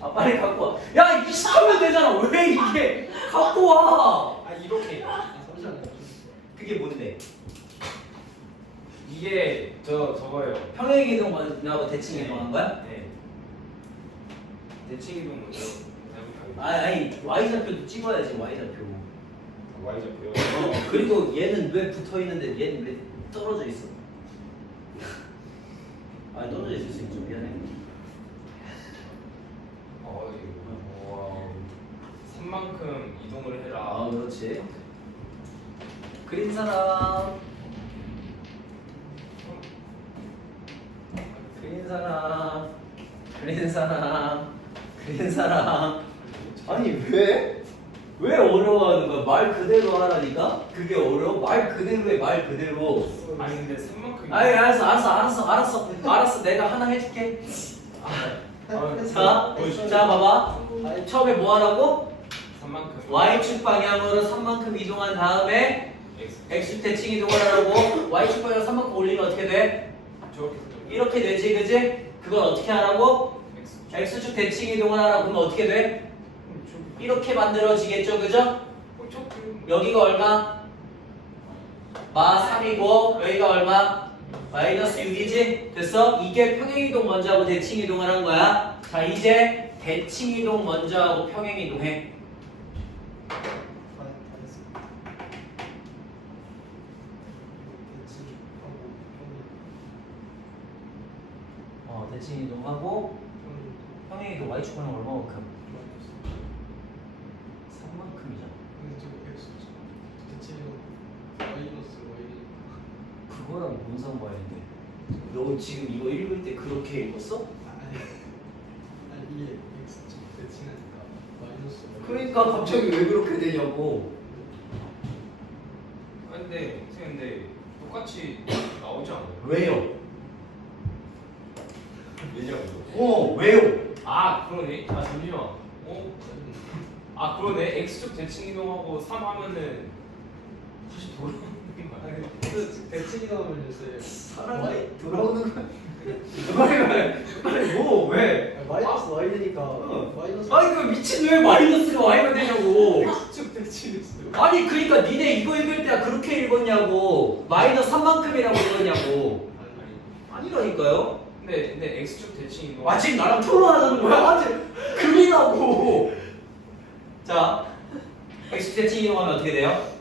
아, 빨리 갖고 와. 야, 20초면 되잖아. 왜 이게? 갖고 와. 아 이렇게. 그게 뭔데? 이게 저거예요. 평행이동 먼저 대칭 이동한 거야? 네. 대칭이동 먼저 해볼까요? 아니 Y좌표도 찍어야지 Y좌표. Y좌표요. 그리고 얘는 왜 붙어 있는데 얘는 왜 떨어져 있어? 아 떨어져 있을 수 있죠. 미안해. 와. 3만큼 이동을 해라. 아 그렇지. 그린 사람. 그린 사람. 아니 왜? 왜 어려워하는 거야? 말 그대로 하라니까? 그게 어려워? 말 그대로 해, 말 그대로. 아니 근데 3만큼. 아니 알았어. 내가 하나 해줄게. 자 봐봐. 처음에 뭐 하라고? 3만큼. Y축 방향으로 3만큼 이동한 다음에 X축 대칭 이동을 하라고. Y축 방향 3만큼 올리면 어떻게 돼? 이렇게 되지, 그지? 그걸 어떻게 하라고? X축 대칭 이동을 하라고. 그러면 어떻게 돼? 이렇게 만들어지겠죠, 그죠? 여기가 얼마? 마 3이고 여기가 얼마? 마이너스 6이지? 됐어? 이게 평행이동 먼저 하고 대칭이동을 한 거야. 자 이제 대칭이동 먼저 하고 평행이동 해. 대칭이동하고 평행이동 Y축 방향 얼마만큼? 3만큼이잖아. 그거랑 뭔 상관인데? 너 지금 이거 읽을 때 그렇게 읽었어? 대칭하니까 마이너스. 그러니까 갑자기 왜 그렇게 되냐고. 근데 근데 똑같이 나오지 않아요? 왜요? 왜냐고? 왜요? 아 그러네. 아 잠시만. 아 그러네. x축 대칭 이동하고 3 하면은 다시 돌아오는 거야. 그 대칭 이동하면 됐어요. 사람이 돌아오는 거야. 뭐 왜? 마이너스 y 되니까 마이너스. 아니 그 미친 왜 마이너스가 y가 되냐고. x축 대칭 있어요. 아니 그러니까 니네 이거 읽을 때 그렇게 읽었냐고. 마이너스 3만큼이라고 읽었냐고. 아니라니까요. 근데 x축 대칭 이동. 아 지금 나랑 토론하자는 거야? 아직 금이라고. 자, x 대칭 이동하면 어떻게 돼요?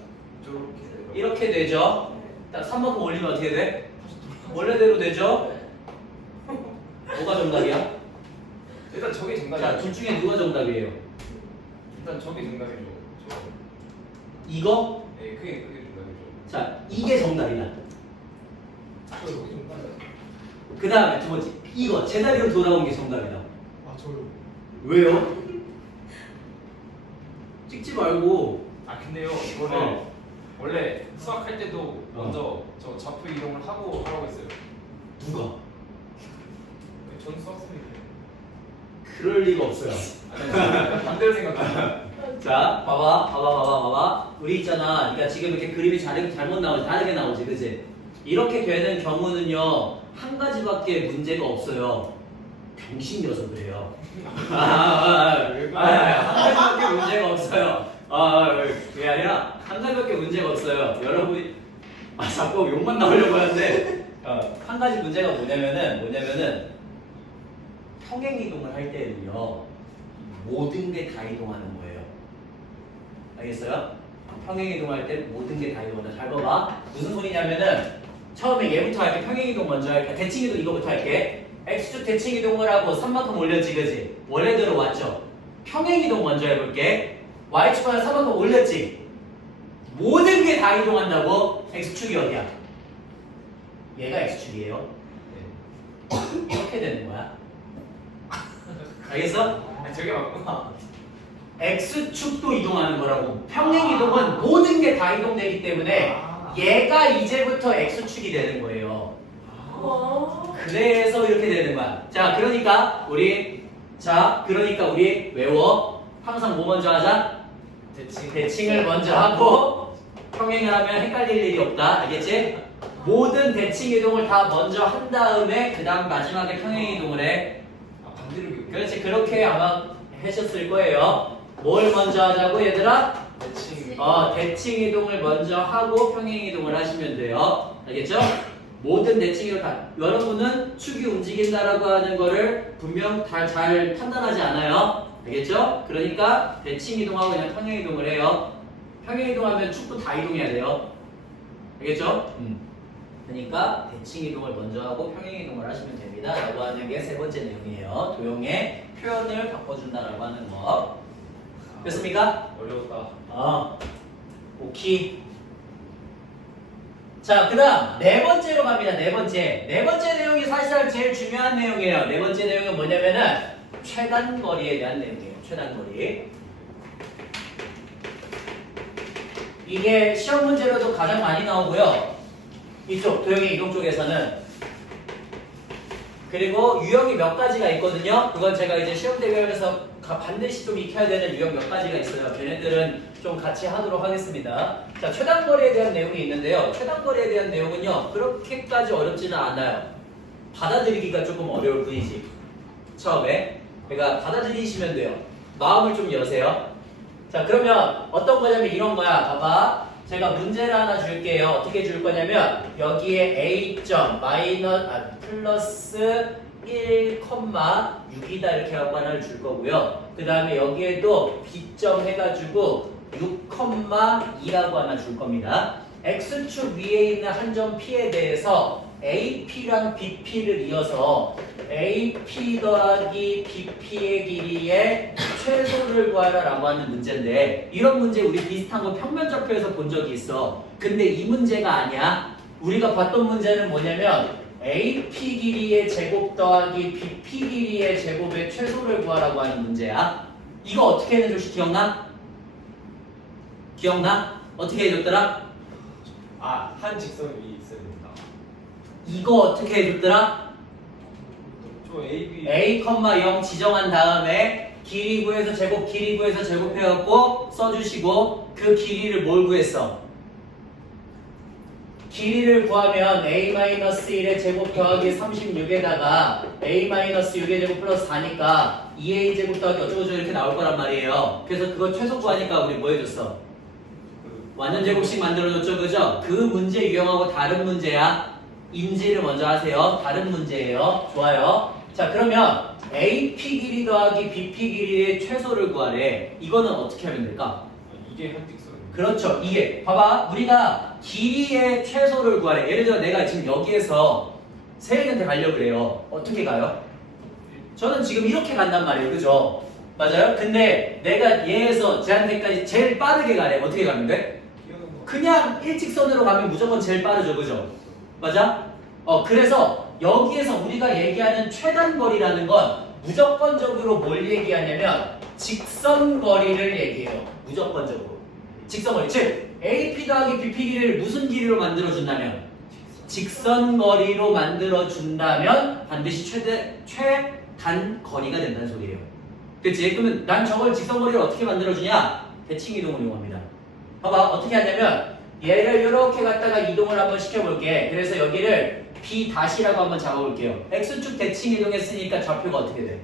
이렇게 되죠. 딱 3만큼 올리면 어떻게 돼? 원래대로 되죠? 뭐가 정답이야? 일단 저게 정답이야. 자, 둘 중에 누가 정답이에요? 일단 저게 정답이죠. 저. 이거? 네, 그게 정답이죠. 자, 이게 정답이다. 저요. 정답이요. 그 다음에 두 번째, 이거 제자리로 돌아온 게 정답이다. 아 저요. 왜요? 찍지 말고. 아 근데요 이거를 원래 수학할 때도 먼저 저 좌표 이동을 하고 하라고 했어요. 누가? 전 수학생인데. 그럴 리가 없어요. 아니 반대로 생각해요. 자, 봐봐. 우리 있잖아. 그러니까 지금 이렇게 그림이 잘못 나오지, 다르게 나오지, 그지? 이렇게 되는 경우는요, 한 가지밖에 문제가 없어요. 병신이어서 그래요. 한 가지밖에 문제가 없어요. 그게 아니라 한 가지밖에 문제가 없어요. 여러분이 자꾸 욕만 나오려고 하는데 한 가지 문제가 뭐냐면은 평행 이동을 할 때는요, 모든 게 다 이동하는 거예요. 알겠어요? 평행 이동할 때 모든 게 다 이동한다. 잘 봐봐. 무슨 소리냐면은 처음에 얘부터 할게. 평행 이동 먼저 할게. 대칭 이동 이거부터 할게. x축 대칭 이동을 하고 3만큼 올렸지, 그지? 원래대로 왔죠? 평행 이동 먼저 해볼게. y축을 3만큼 올렸지? 모든 게 다 이동한다고? x축이 어디야? 얘가 x축이에요. 이렇게 되는 거야. 알겠어? 아 저게 맞구나. x축도 이동하는 거라고. 평행 이동은 모든 게 다 이동되기 때문에 얘가 이제부터 x축이 되는 거예요. 그래서 이렇게 되는 거야. 자, 그러니까 우리 외워. 항상 뭐 먼저 하자? 대칭을 먼저 하고 평행을 하면 헷갈릴 일이 없다. 알겠지? 모든 대칭 이동을 다 먼저 한 다음에 그 다음 마지막에 평행 이동을 해. 아 반대로 그렇지. 그렇게 아마 하셨을 거예요. 뭘 먼저 하자고 얘들아? 대칭. 대칭 이동을 먼저 하고 평행 이동을 하시면 돼요. 알겠죠? 모든 대칭 이동 다. 여러분은 축이 움직인다라고 하는 거를 분명 다 잘 판단하지 않아요. 알겠죠? 그러니까 대칭 이동하고 그냥 평행 이동을 해요. 평행 이동하면 축도 다 이동해야 돼요. 알겠죠? 그러니까 대칭 이동을 먼저 하고 평행 이동을 하시면 됩니다. 라고 하는 게 세 번째 내용이에요. 도형의 표현을 바꿔준다라고 하는 거. 됐습니까? 어려웠다. 오케이. 자, 그 다음 네 번째로 갑니다. 네 번째 내용이 사실 제일 중요한 내용이에요. 네 번째 내용은 뭐냐면은 최단거리에 대한 내용이에요. 최단거리. 이게 시험 문제로도 가장 많이 나오고요. 이쪽 도형의 이동 쪽에서는. 그리고 유형이 몇 가지가 있거든요. 그건 제가 이제 시험 대비하면서 반드시 좀 익혀야 되는 유형 몇 가지가 있어요. 걔네들은 좀 같이 하도록 하겠습니다. 자, 최단거리에 대한 내용이 있는데요. 최단거리에 대한 내용은요, 그렇게까지 어렵지는 않아요. 받아들이기가 조금 어려울 뿐이지. 처음에. 그러니까 받아들이시면 돼요. 마음을 좀 여세요. 자, 그러면 어떤 거냐면 이런 거야. 봐봐. 제가 문제를 하나 줄게요. 어떻게 줄 거냐면 여기에 a.- 플러스 1,6이다 이렇게 하고 하나를 줄 거고요. 그 다음에 여기에도 b점 해가지고 6,2라고 하나 줄 겁니다. x축 위에 있는 한 점 p에 대해서 AP랑 BP를 이어서 AP 더하기 BP의 길이의 최소를 구하라 라고 하는 문제인데, 이런 문제 우리 비슷한 거 평면좌표에서 본 적이 있어. 근데 이 문제가 아니야. 우리가 봤던 문제는 뭐냐면 AP 길이의 제곱 더하기 BP 길이의 제곱의 최소를 구하라고 하는 문제야. 이거 어떻게 해줬지? 기억나? 어떻게 해줬더라? 한 직선 위에 있어야 된다. 이거 어떻게 해줬더라? 저 AB A, 0 지정한 다음에 길이 구해서 제곱, 길이 구해서 제곱해갖고 써주시고 그 길이를 뭘 구했어? 길이를 구하면 A-1의 제곱 더하기 36에다가 A-6의 제곱 플러스 4니까 2A 제곱 더하기 어쩌고저쩌고 이렇게 나올 거란 말이에요. 그래서 그거 최소 구하니까 우리 뭐 해줬어? 완전 제곱식 만들어줬죠, 그죠? 그 문제 유형하고 다른 문제야. 인지를 먼저 하세요. 다른 문제예요. 좋아요. 자, 그러면 AP 길이 더하기 BP 길이의 최소를 구하래. 이거는 어떻게 하면 될까? 이게 한 직선. 그렇죠. 이게 봐봐. 우리가 길이의 최소를 구하래. 예를 들어 내가 지금 여기에서 세인한테 가려고 그래요. 어떻게 가요? 저는 지금 이렇게 간단 말이에요. 그죠? 맞아요? 근데 내가 얘에서 쟤한테까지 제일 빠르게 가래. 어떻게 가면 돼? 그냥 일직선으로 가면 무조건 제일 빠르죠. 그죠? 맞아? 그래서 여기에서 우리가 얘기하는 최단거리라는 건 무조건적으로 뭘 얘기하냐면 직선거리를 얘기해요. 무조건적으로. 직선거리. 즉 AP 더하기 BP 길이를 무슨 길이로 만들어준다면? 직선거리로 만들어준다면 반드시 최단거리가 된다는 소리예요. 그치? 그러면 난 저걸 직선거리를 어떻게 만들어주냐? 대칭이동을 이용합니다. 봐봐. 어떻게 하냐면 얘를 이렇게 갖다가 이동을 한번 시켜볼게. 그래서 여기를 B-라고 한번 잡아볼게요. X축 대칭 이동했으니까 좌표가 어떻게 돼?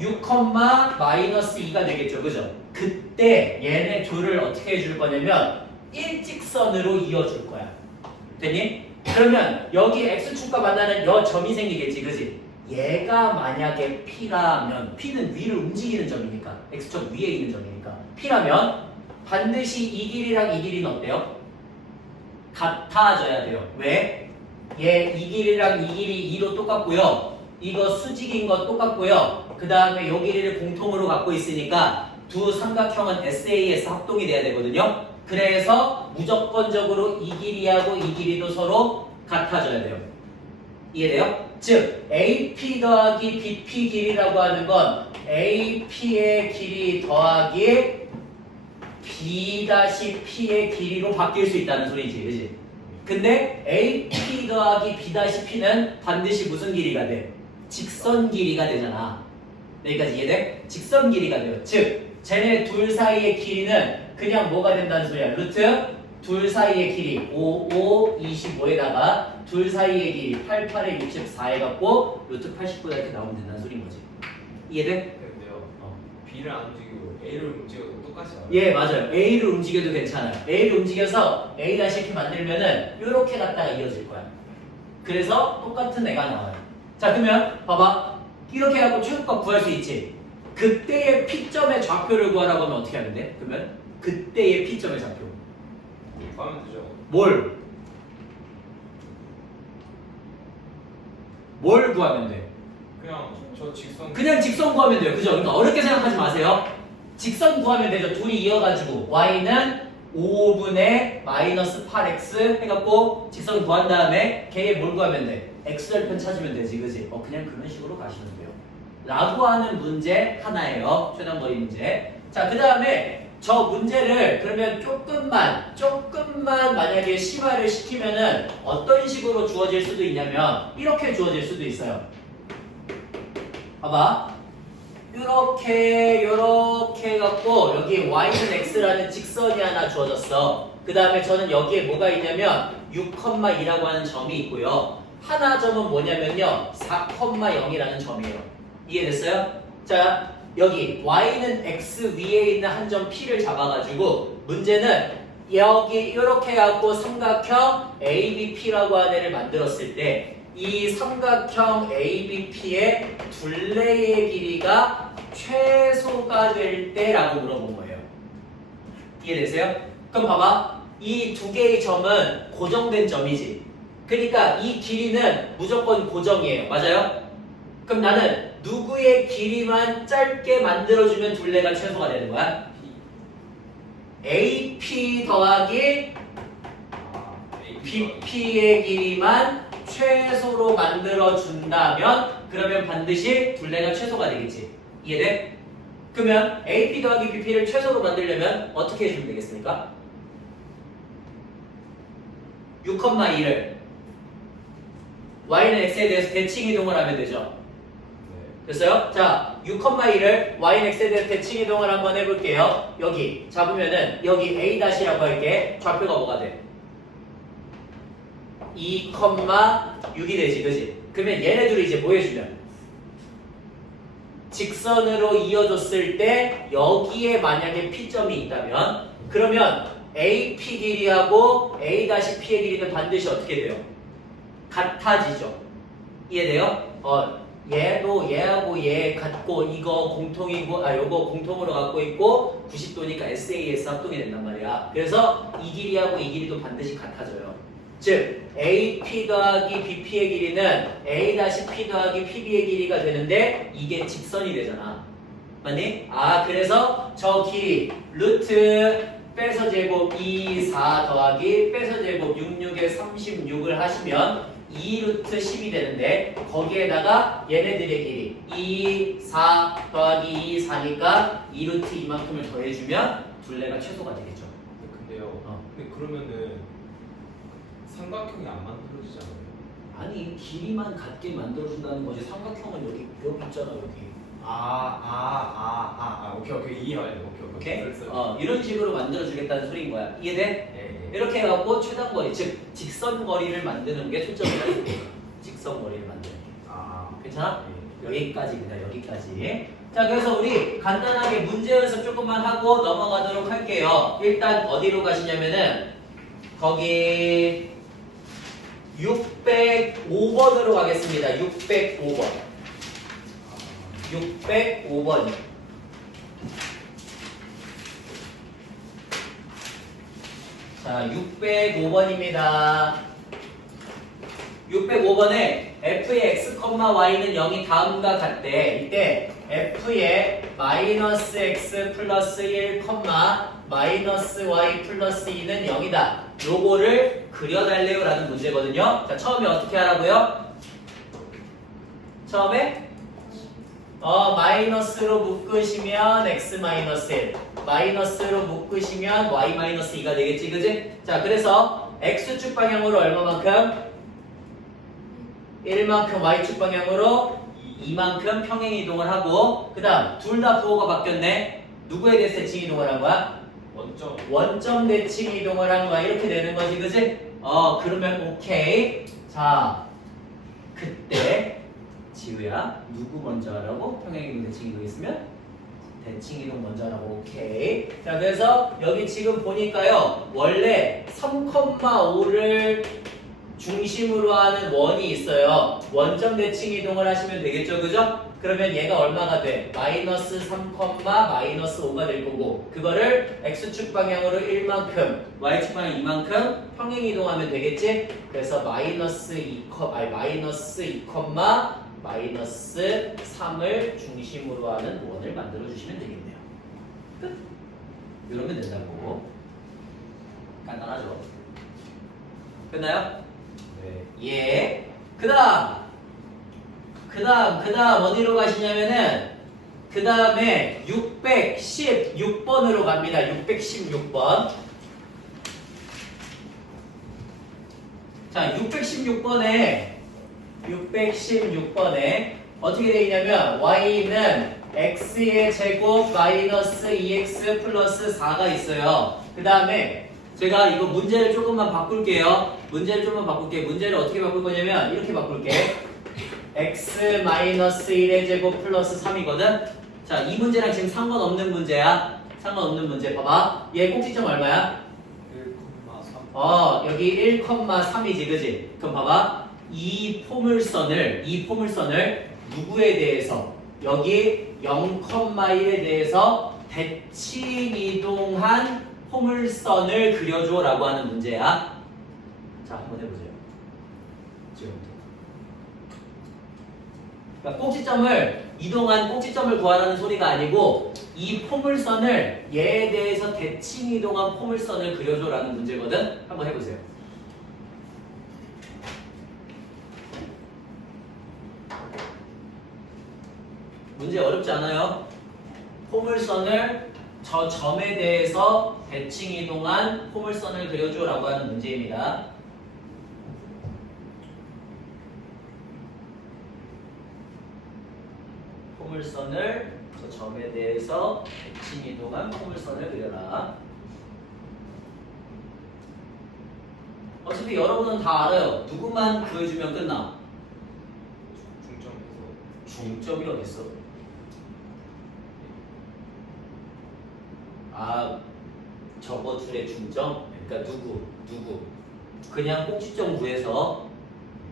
6,-2가 되겠죠. 그죠? 그때 얘네 둘을 어떻게 해줄 거냐면 일직선으로 이어줄 거야. 됐니? 그러면 여기 X축과 만나는 여 점이 생기겠지. 그지? 얘가 만약에 P라면 P는 위를 움직이는 점이니까 X축 위에 있는 점이니까 P라면 반드시 이 길이랑 이 길이는 어때요? 같아져야 돼요. 왜? 이 길이랑 이 길이 2로 똑같고요. 이거 수직인 거 똑같고요. 그 다음에 요 길이를 공통으로 갖고 있으니까 두 삼각형은 SAS 합동이 돼야 되거든요. 그래서 무조건적으로 이 길이하고 이 길이도 서로 같아져야 돼요. 이해돼요? 즉 AP 더하기 BP 길이라고 하는 건 AP의 길이 더하기 B-P의 길이로 바뀔 수 있다는 소리지, 그지? 근데 AP 더하기 B-P는 반드시 무슨 길이가 돼? 직선 길이가 되잖아. 여기까지 이해돼? 직선 길이가 돼요. 즉, 쟤네 둘 사이의 길이는 그냥 뭐가 된다는 소리야? 루트 둘 사이의 길이 5, 25에다가 둘 사이의 길이 88에 64 해갖고 루트 89다 이렇게 나오면 된다는 소리인 거지. 이해돼? 근데요. B를 안 움직이고 A를 움직여도 똑같이 나와요. 예, 맞아요. A를 움직여도 괜찮아요. A를 움직여서 A-P 만들면은 이렇게 갖다가 이어질 거야. 그래서 똑같은 애가 나와요. 자, 그러면 봐봐. 이렇게 해갖고 최소값 구할 수 있지. 그때의 P점의 좌표를 구하라고 하면 어떻게 하면 돼? 그러면 그때의 P점의 좌표. 구하면 되죠. 뭘 구하면 돼? 그냥 저 직선. 그냥 직선 구하면 돼요. 그죠? 그러니까 어렵게 생각하지 마세요. 직선 구하면 되죠. 둘이 이어가지고 y는 5분의 마이너스 8x 해갖고 직선 구한 다음에 걔의 뭘 구하면 돼? x절편 찾으면 되지, 그지? 그냥 그런 식으로 가시면 돼요. 라고 하는 문제 하나예요. 최단거리 문제. 자, 그 다음에 저 문제를 그러면 조금만 만약에 심화를 시키면은 어떤 식으로 주어질 수도 있냐면 이렇게 주어질 수도 있어요. 봐봐. 요렇게 해갖고 여기 y는 x라는 직선이 하나 주어졌어. 그 다음에 저는 여기에 뭐가 있냐면 6,2라고 하는 점이 있고요. 하나 점은 뭐냐면요 4,0이라는 점이에요. 이해됐어요? 자, 여기 y는 x 위에 있는 한 점 p를 잡아가지고 문제는 여기 이렇게 해갖고 삼각형 ABP라고 하는 애를 만들었을 때 이 삼각형 ABP의 둘레의 길이가 최소가 될 때라고 물어본 거예요. 이해되세요? 그럼 봐봐. 이 두 개의 점은 고정된 점이지. 그러니까 이 길이는 무조건 고정이에요. 맞아요? 그럼 나는 누구의 길이만 짧게 만들어주면 둘레가 최소가 되는 거야? AP 더하기 BP의 길이만 최소로 만들어준다면 그러면 반드시 둘레가 최소가 되겠지. 이해돼? 그러면 AP 더하기 BP를 최소로 만들려면 어떻게 해주면 되겠습니까? 6,2를 y는 x에 대해서 대칭 이동을 하면 되죠. 네. 됐어요? 자, 6,2를 y는 x에 대해서 대칭 이동을 한번 해볼게요. 여기 잡으면은 여기 a-라고 할게. 좌표가 뭐가 돼? 2,6이 되지, 그지? 그러면 얘네들이 이제 뭐 해주면 직선으로 이어졌을 때 여기에 만약에 P점이 있다면 그러면 AP 길이하고 A-P의 길이는 반드시 어떻게 돼요? 같아지죠. 이해돼요? 얘도 얘하고 얘 같고 이거 공통이고 요거 공통으로 갖고 있고 90도니까 SAS 합동이 된단 말이야. 그래서 이 길이하고 이 길이도 반드시 같아져요. 즉 AP 더하기 BP의 길이는 A-P 더하기 PB의 길이가 되는데 이게 직선이 되잖아. 맞니? 그래서 저 길이 루트 빼서 제곱 2, 4 더하기 빼서 제곱 6, 6에 36을 하시면 2 루트 10이 되는데 거기에다가 얘네들의 길이 2, 4 더하기 2, 4니까 2 루트 이만큼을 더해주면 둘레가 최소가 되겠죠. 근데요. 근데 그러면은 삼각형이 안 만들어지잖아요. 아니 길이만 같게 만들어준다는 거지. 삼각형은 여기 있잖아 여기. 오케이 이해해요. 오케이. 이런 식으로 만들어주겠다는 소리인 거야. 이해돼? 네. 이렇게 해갖고 최단거리 즉 직선거리를 만드는 게 초점이다. 직선거리를 만드는 게. 괜찮아? 네. 여기까지입니다. 여기까지. 자, 그래서 우리 간단하게 문제 연습 조금만 하고 넘어가도록 할게요. 일단 어디로 가시냐면은 거기 605번으로 가겠습니다. 605번. 605번이요. 자, 605번입니다. 605번에 f의 x, y는 0이 다음과 같대. 이때 f의 마이너스 x 플러스 1, 마이너스 y 플러스 2는 0이다. 요거를 그려달래요 라는 문제거든요. 자, 처음에 어떻게 하라고요? 처음에 마이너스로 묶으시면 x 마이너스 1, 마이너스로 묶으시면 y 마이너스 2가 되겠지, 그지? 자, 그래서 x축 방향으로 얼마만큼? 1만큼 y축 방향으로 2만큼 평행 이동을 하고, 그 다음 둘 다 부호가 바뀌었네. 누구에 대해서 대칭 이동을 한 거야? 원점 대칭 이동을 한 거야. 이렇게 되는 거지, 그지? 그러면 오케이. 자, 그때 지우야, 누구 먼저 하라고? 평행이동 대칭 이동 있으면 대칭 이동 먼저 하라고. 오케이. 자, 그래서 여기 지금 보니까요, 원래 3,5를 중심으로 하는 원이 있어요. 원점 대칭 이동을 하시면 되겠죠, 그죠? 그러면 얘가 얼마가 돼? 마이너스 3, 마이너스 5가 될 거고, 그거를 x축 방향으로 1만큼, y축 방향 2만큼 평행 이동하면 되겠지? 그래서 마이너스 2, 마이너스 2, 마이너스 3을 중심으로 하는 원을 만들어 주시면 되겠네요. 끝. 이러면 된다고. 간단하죠? 끝나요? 네. 예. 그 다음 어디로 가시냐면은 그 다음에 616번으로 갑니다. 616번. 자, 616번에 어떻게 되어 있냐면 y는 x의 제곱 마이너스 2x 플러스 4가 있어요. 그 다음에 제가 이거 문제를 조금만 바꿀게요. 문제를 어떻게 바꿀 거냐면 이렇게 바꿀게. x 마이너스 1의 제곱 플러스 3이거든. 자, 이 문제랑 지금 상관없는 문제야. 상관없는 문제 봐봐. 얘 꼭지점 얼마야? 1,3. 여기 1,3이지, 그지? 그럼 봐봐. 이 포물선을 누구에 대해서? 여기 0,1에 대해서 대칭 이동한 포물선을 그려줘 라고 하는 문제야. 자, 한번 해보세요. 지금부터. 그러니까 꼭지점을 구하라는 소리가 아니고 이 포물선을 얘에 대해서 대칭 이동한 포물선을 그려줘 라는 문제거든. 한번 해보세요. 문제 어렵지 않아요? 포물선을 저 점에 대해서 대칭 이동한 포물선을 그려줘 라고 하는 문제입니다. 포물선을 저 점에 대해서 대칭 이동한 포물선을 그려라. 어차피 여러분은 다 알아요. 누구만 구해주면 끝나. 중점에서 중점이 어딨어? 아, 저거 둘의 중점? 그러니까 누구? 그냥 꼭지점 구해서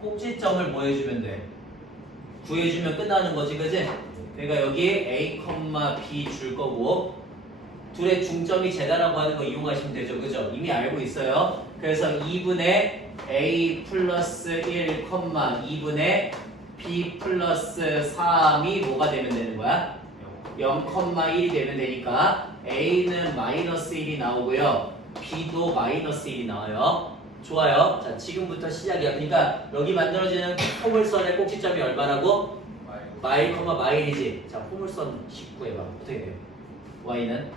꼭지점을 뭐 해주면 돼? 구해주면 끝나는 거지, 그지? 그러니까 여기 A, B 줄 거고 둘의 중점이 제다라고 하는 거 이용하시면 되죠, 그죠? 이미 알고 있어요. 그래서 2분의 A 플러스 1, 2분의 B 플러스 3이 뭐가 되면 되는 거야? 0,1이 되면 되니까 A는 마이너스 1이 나오고요. B도 마이너스 1이 나와요. 좋아요. 자, 지금부터 시작이야. 그러니까 여기 만들어지는 포물선의 꼭지점이 얼마라고? 마일, 마일이지. 자, 포물선 19 해봐. 어떻게 돼요? Y는?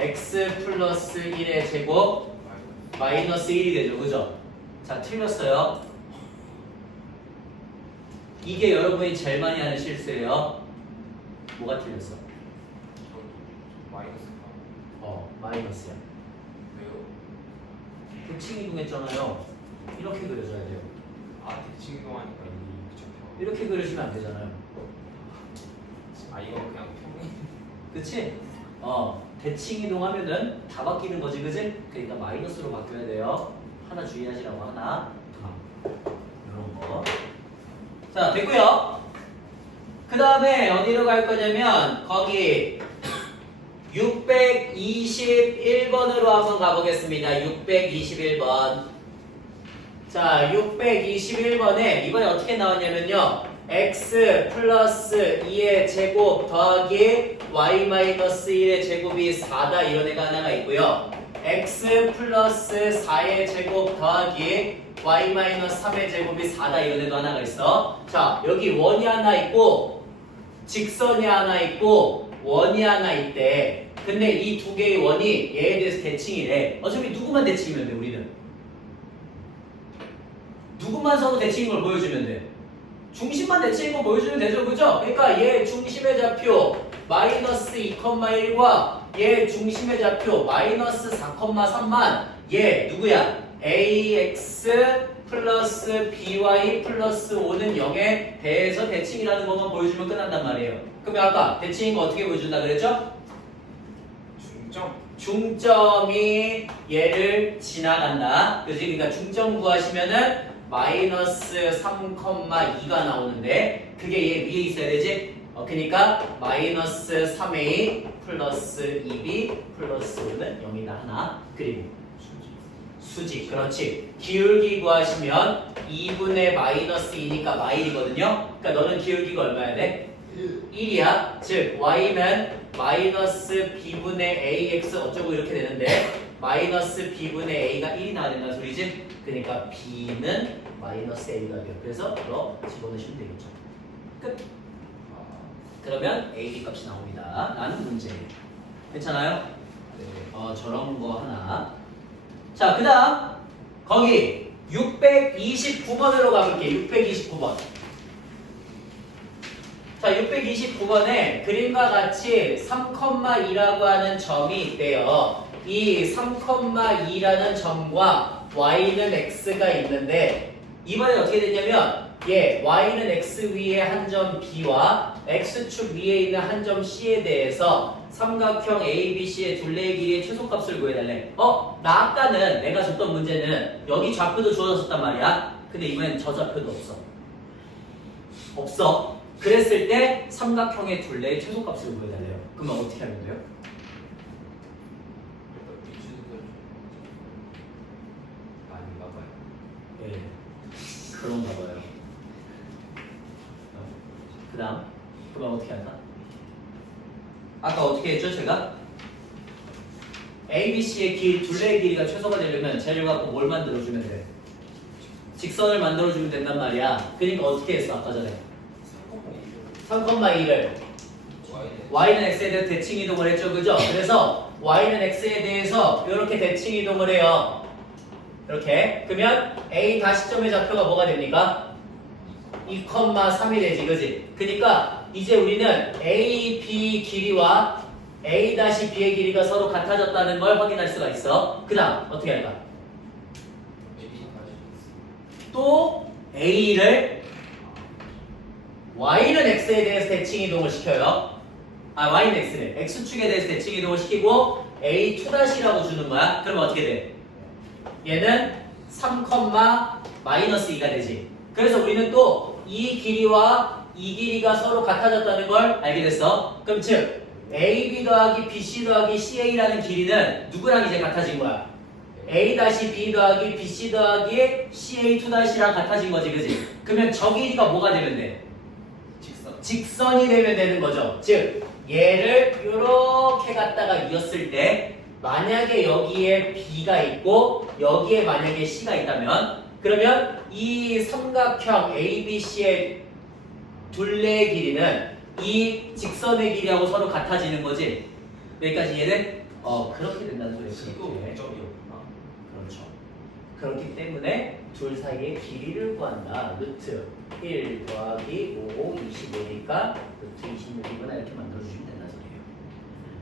X 플러스 1의 제곱 마이너스 1이 되죠. 그죠? 자, 틀렸어요. 이게 여러분이 제일 많이 하는 실수예요. 뭐가 틀렸어? 마이너스야. 왜요? 대칭 이동했잖아요. 이렇게 그려줘야 돼요. 아 대칭 이동하니까 이 그쵸. 이렇게 그려주면 안 되잖아요. 아 이거 그냥 평행. 그치? 대칭 이동하면은 다 바뀌는 거지, 그치? 그러니까 마이너스로 바뀌어야 돼요. 하나 주의하시라고 하나. 이런 거. 자, 됐고요. 그 다음에 어디로 갈 거냐면 거기 621번으로 한번 가보겠습니다. 621번. 자, 621번에 이번에 어떻게 나왔냐면요. x 플러스 2의 제곱 더하기 y 마이너스 1의 제곱이 4다 이런 애가 하나가 있고요. x 플러스 4의 제곱 더하기 y 마이너스 3의 제곱이 4다 이런 애도 하나가 있어. 자, 여기 원이 하나 있고 직선이 하나 있고 원이 하나 있대. 근데 이 두 개의 원이 얘에 대해서 대칭이래. 어차피 누구만 대칭이면 돼, 우리는. 누구만 서로 대칭인 걸 보여주면 돼. 중심만 대칭인 거 보여주면 되죠, 그죠? 그러니까 얘 중심의 좌표 마이너스 2,1과 얘 중심의 좌표 마이너스 4,3만 얘 누구야? ax 플러스 by 플러스 5는 0에 대해서 대칭이라는 것만 보여주면 끝난단 말이에요. 그러면 아까 대칭인 거 어떻게 보여준다 그랬죠? 중점이 얘를 지나간다. 그지? 그러니까 중점 구하시면은 마이너스 3,2가 나오는데 그게 얘 위에 있어야 되지? 그러니까 마이너스 3a 플러스 2b 플러스 5는 0이다 하나. 그리고 수직. 그렇지. 기울기 구하시면 2분의 마이너스 2니까 마일이거든요. 그러니까 너는 기울기가 얼마야 돼? 1이야. 즉 y는 마이너스 b분의 ax 어쩌고 이렇게 되는데 마이너스 b분의 a가 1이 나와야 된다는 소리지? 그러니까 b는 마이너스 a가 돼요. 그래서 너 집어넣으시면 되겠죠. 끝. 그러면 a, b 값이 나옵니다. 라는 문제예요. 괜찮아요? 네. 저런 거 하나. 자, 그 다음 거기 629번으로 가볼게요. 629번. 자, 629번에 그림과 같이 3,2라고 하는 점이 있대요. 이 3,2라는 점과 y는 x가 있는데 이번에 어떻게 됐냐면 y는 x 위에 한 점 b와 x축 위에 있는 한 점 c에 대해서 삼각형 ABC의 둘레의 길이의 최소값을 구해달래. 나 아까는 내가 줬던 문제는 여기 좌표도 주어졌단 말이야. 근데 이번엔 저 좌표도 없어. 그랬을 때 삼각형의 둘레의 최소값을 구해달래요. 그러면 어떻게 하면 돼요? 아닌가 봐요. 네, 그런가 봐요. 그 다음 그럼 어떻게 할까? 아까 어떻게 했죠 제가? ABC의 둘레의 길이가 최소가 되려면 쟤를 갖고 뭘 만들어주면 돼? 직선을 만들어주면 된단 말이야. 그러니까 어떻게 했어 아까 전에? 3,2를 y는 x에 대해서 대칭 이동을 했죠, 그죠? 그래서 y는 x에 대해서 이렇게 대칭 이동을 해요. 이렇게. 그러면 a 다시점의 좌표가 뭐가 됩니까? 2,3이 되지, 그지? 그러니까 이제 우리는 A, B 길이와 A-B의 길이가 서로 같아졌다는 걸 확인할 수가 있어. 그 다음 어떻게 할까? 또 A를 Y는 X에 대해서 대칭 이동을 시켜요. Y는 X네. X축에 대해서 대칭 이동을 시키고 A2-라고 주는 거야. 그러면 어떻게 돼? 얘는 3,-2가 되지. 그래서 우리는 또 이 길이와 이 길이가 서로 같아졌다는 걸 알게 됐어. 그럼 즉 AB 더하기 BC 더하기 CA라는 길이는 누구랑 이제 같아진 거야? A-B 더하기 BC 더하기 CA2-랑 같아진 거지, 그지? 그러면 저 길이가 뭐가 되면 돼? 직선이 되면 되는 거죠. 즉 얘를 이렇게 갖다가 이었을 때 만약에 여기에 B가 있고 여기에 만약에 C가 있다면 그러면 이 삼각형 ABC의 둘레의 길이는 이 직선의 길이하고 서로 같아지는 거지. 여기까지 이해돼? 그렇게 된다는 소리지. 그렇죠. 그렇기 때문에 둘 사이의 길이를 구한다. 루트 1 더하기 5, 25니까 루트 26이구나 이렇게 만들어주시면 된다는 소리예요.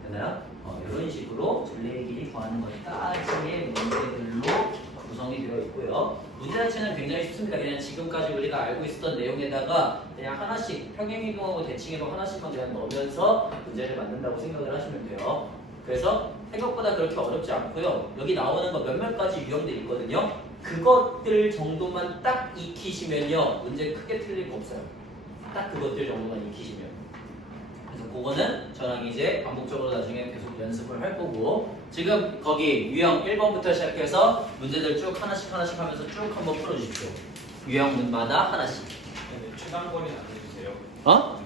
됐나요? 이런 식으로 둘레의 길이 구하는 것까지의 문제들로 구성이 되어 있고요. 문제 자체는 굉장히 쉽습니다. 그냥 지금까지 우리가 알고 있었던 내용에다가 그냥 하나씩 평행이동하고 대칭이동 하나씩만 그냥 넣으면서 문제를 만든다고 생각을 하시면 돼요. 그래서 생각보다 그렇게 어렵지 않고요. 여기 나오는 거 몇몇 가지 유형들이 있거든요. 그것들 정도만 딱 익히시면요. 문제 크게 틀릴 거 없어요. 딱 그것들 정도만 익히시면. 그래서 그거는 저랑 이제 반복적으로 나중에 계속 연습을 할 거고 지금 거기 유형 1번부터 시작해서 문제들 쭉 하나씩 하면서 쭉 한번 풀어주십시오. 유형마다 하나씩. 최단거리는 안 해주세요. 어?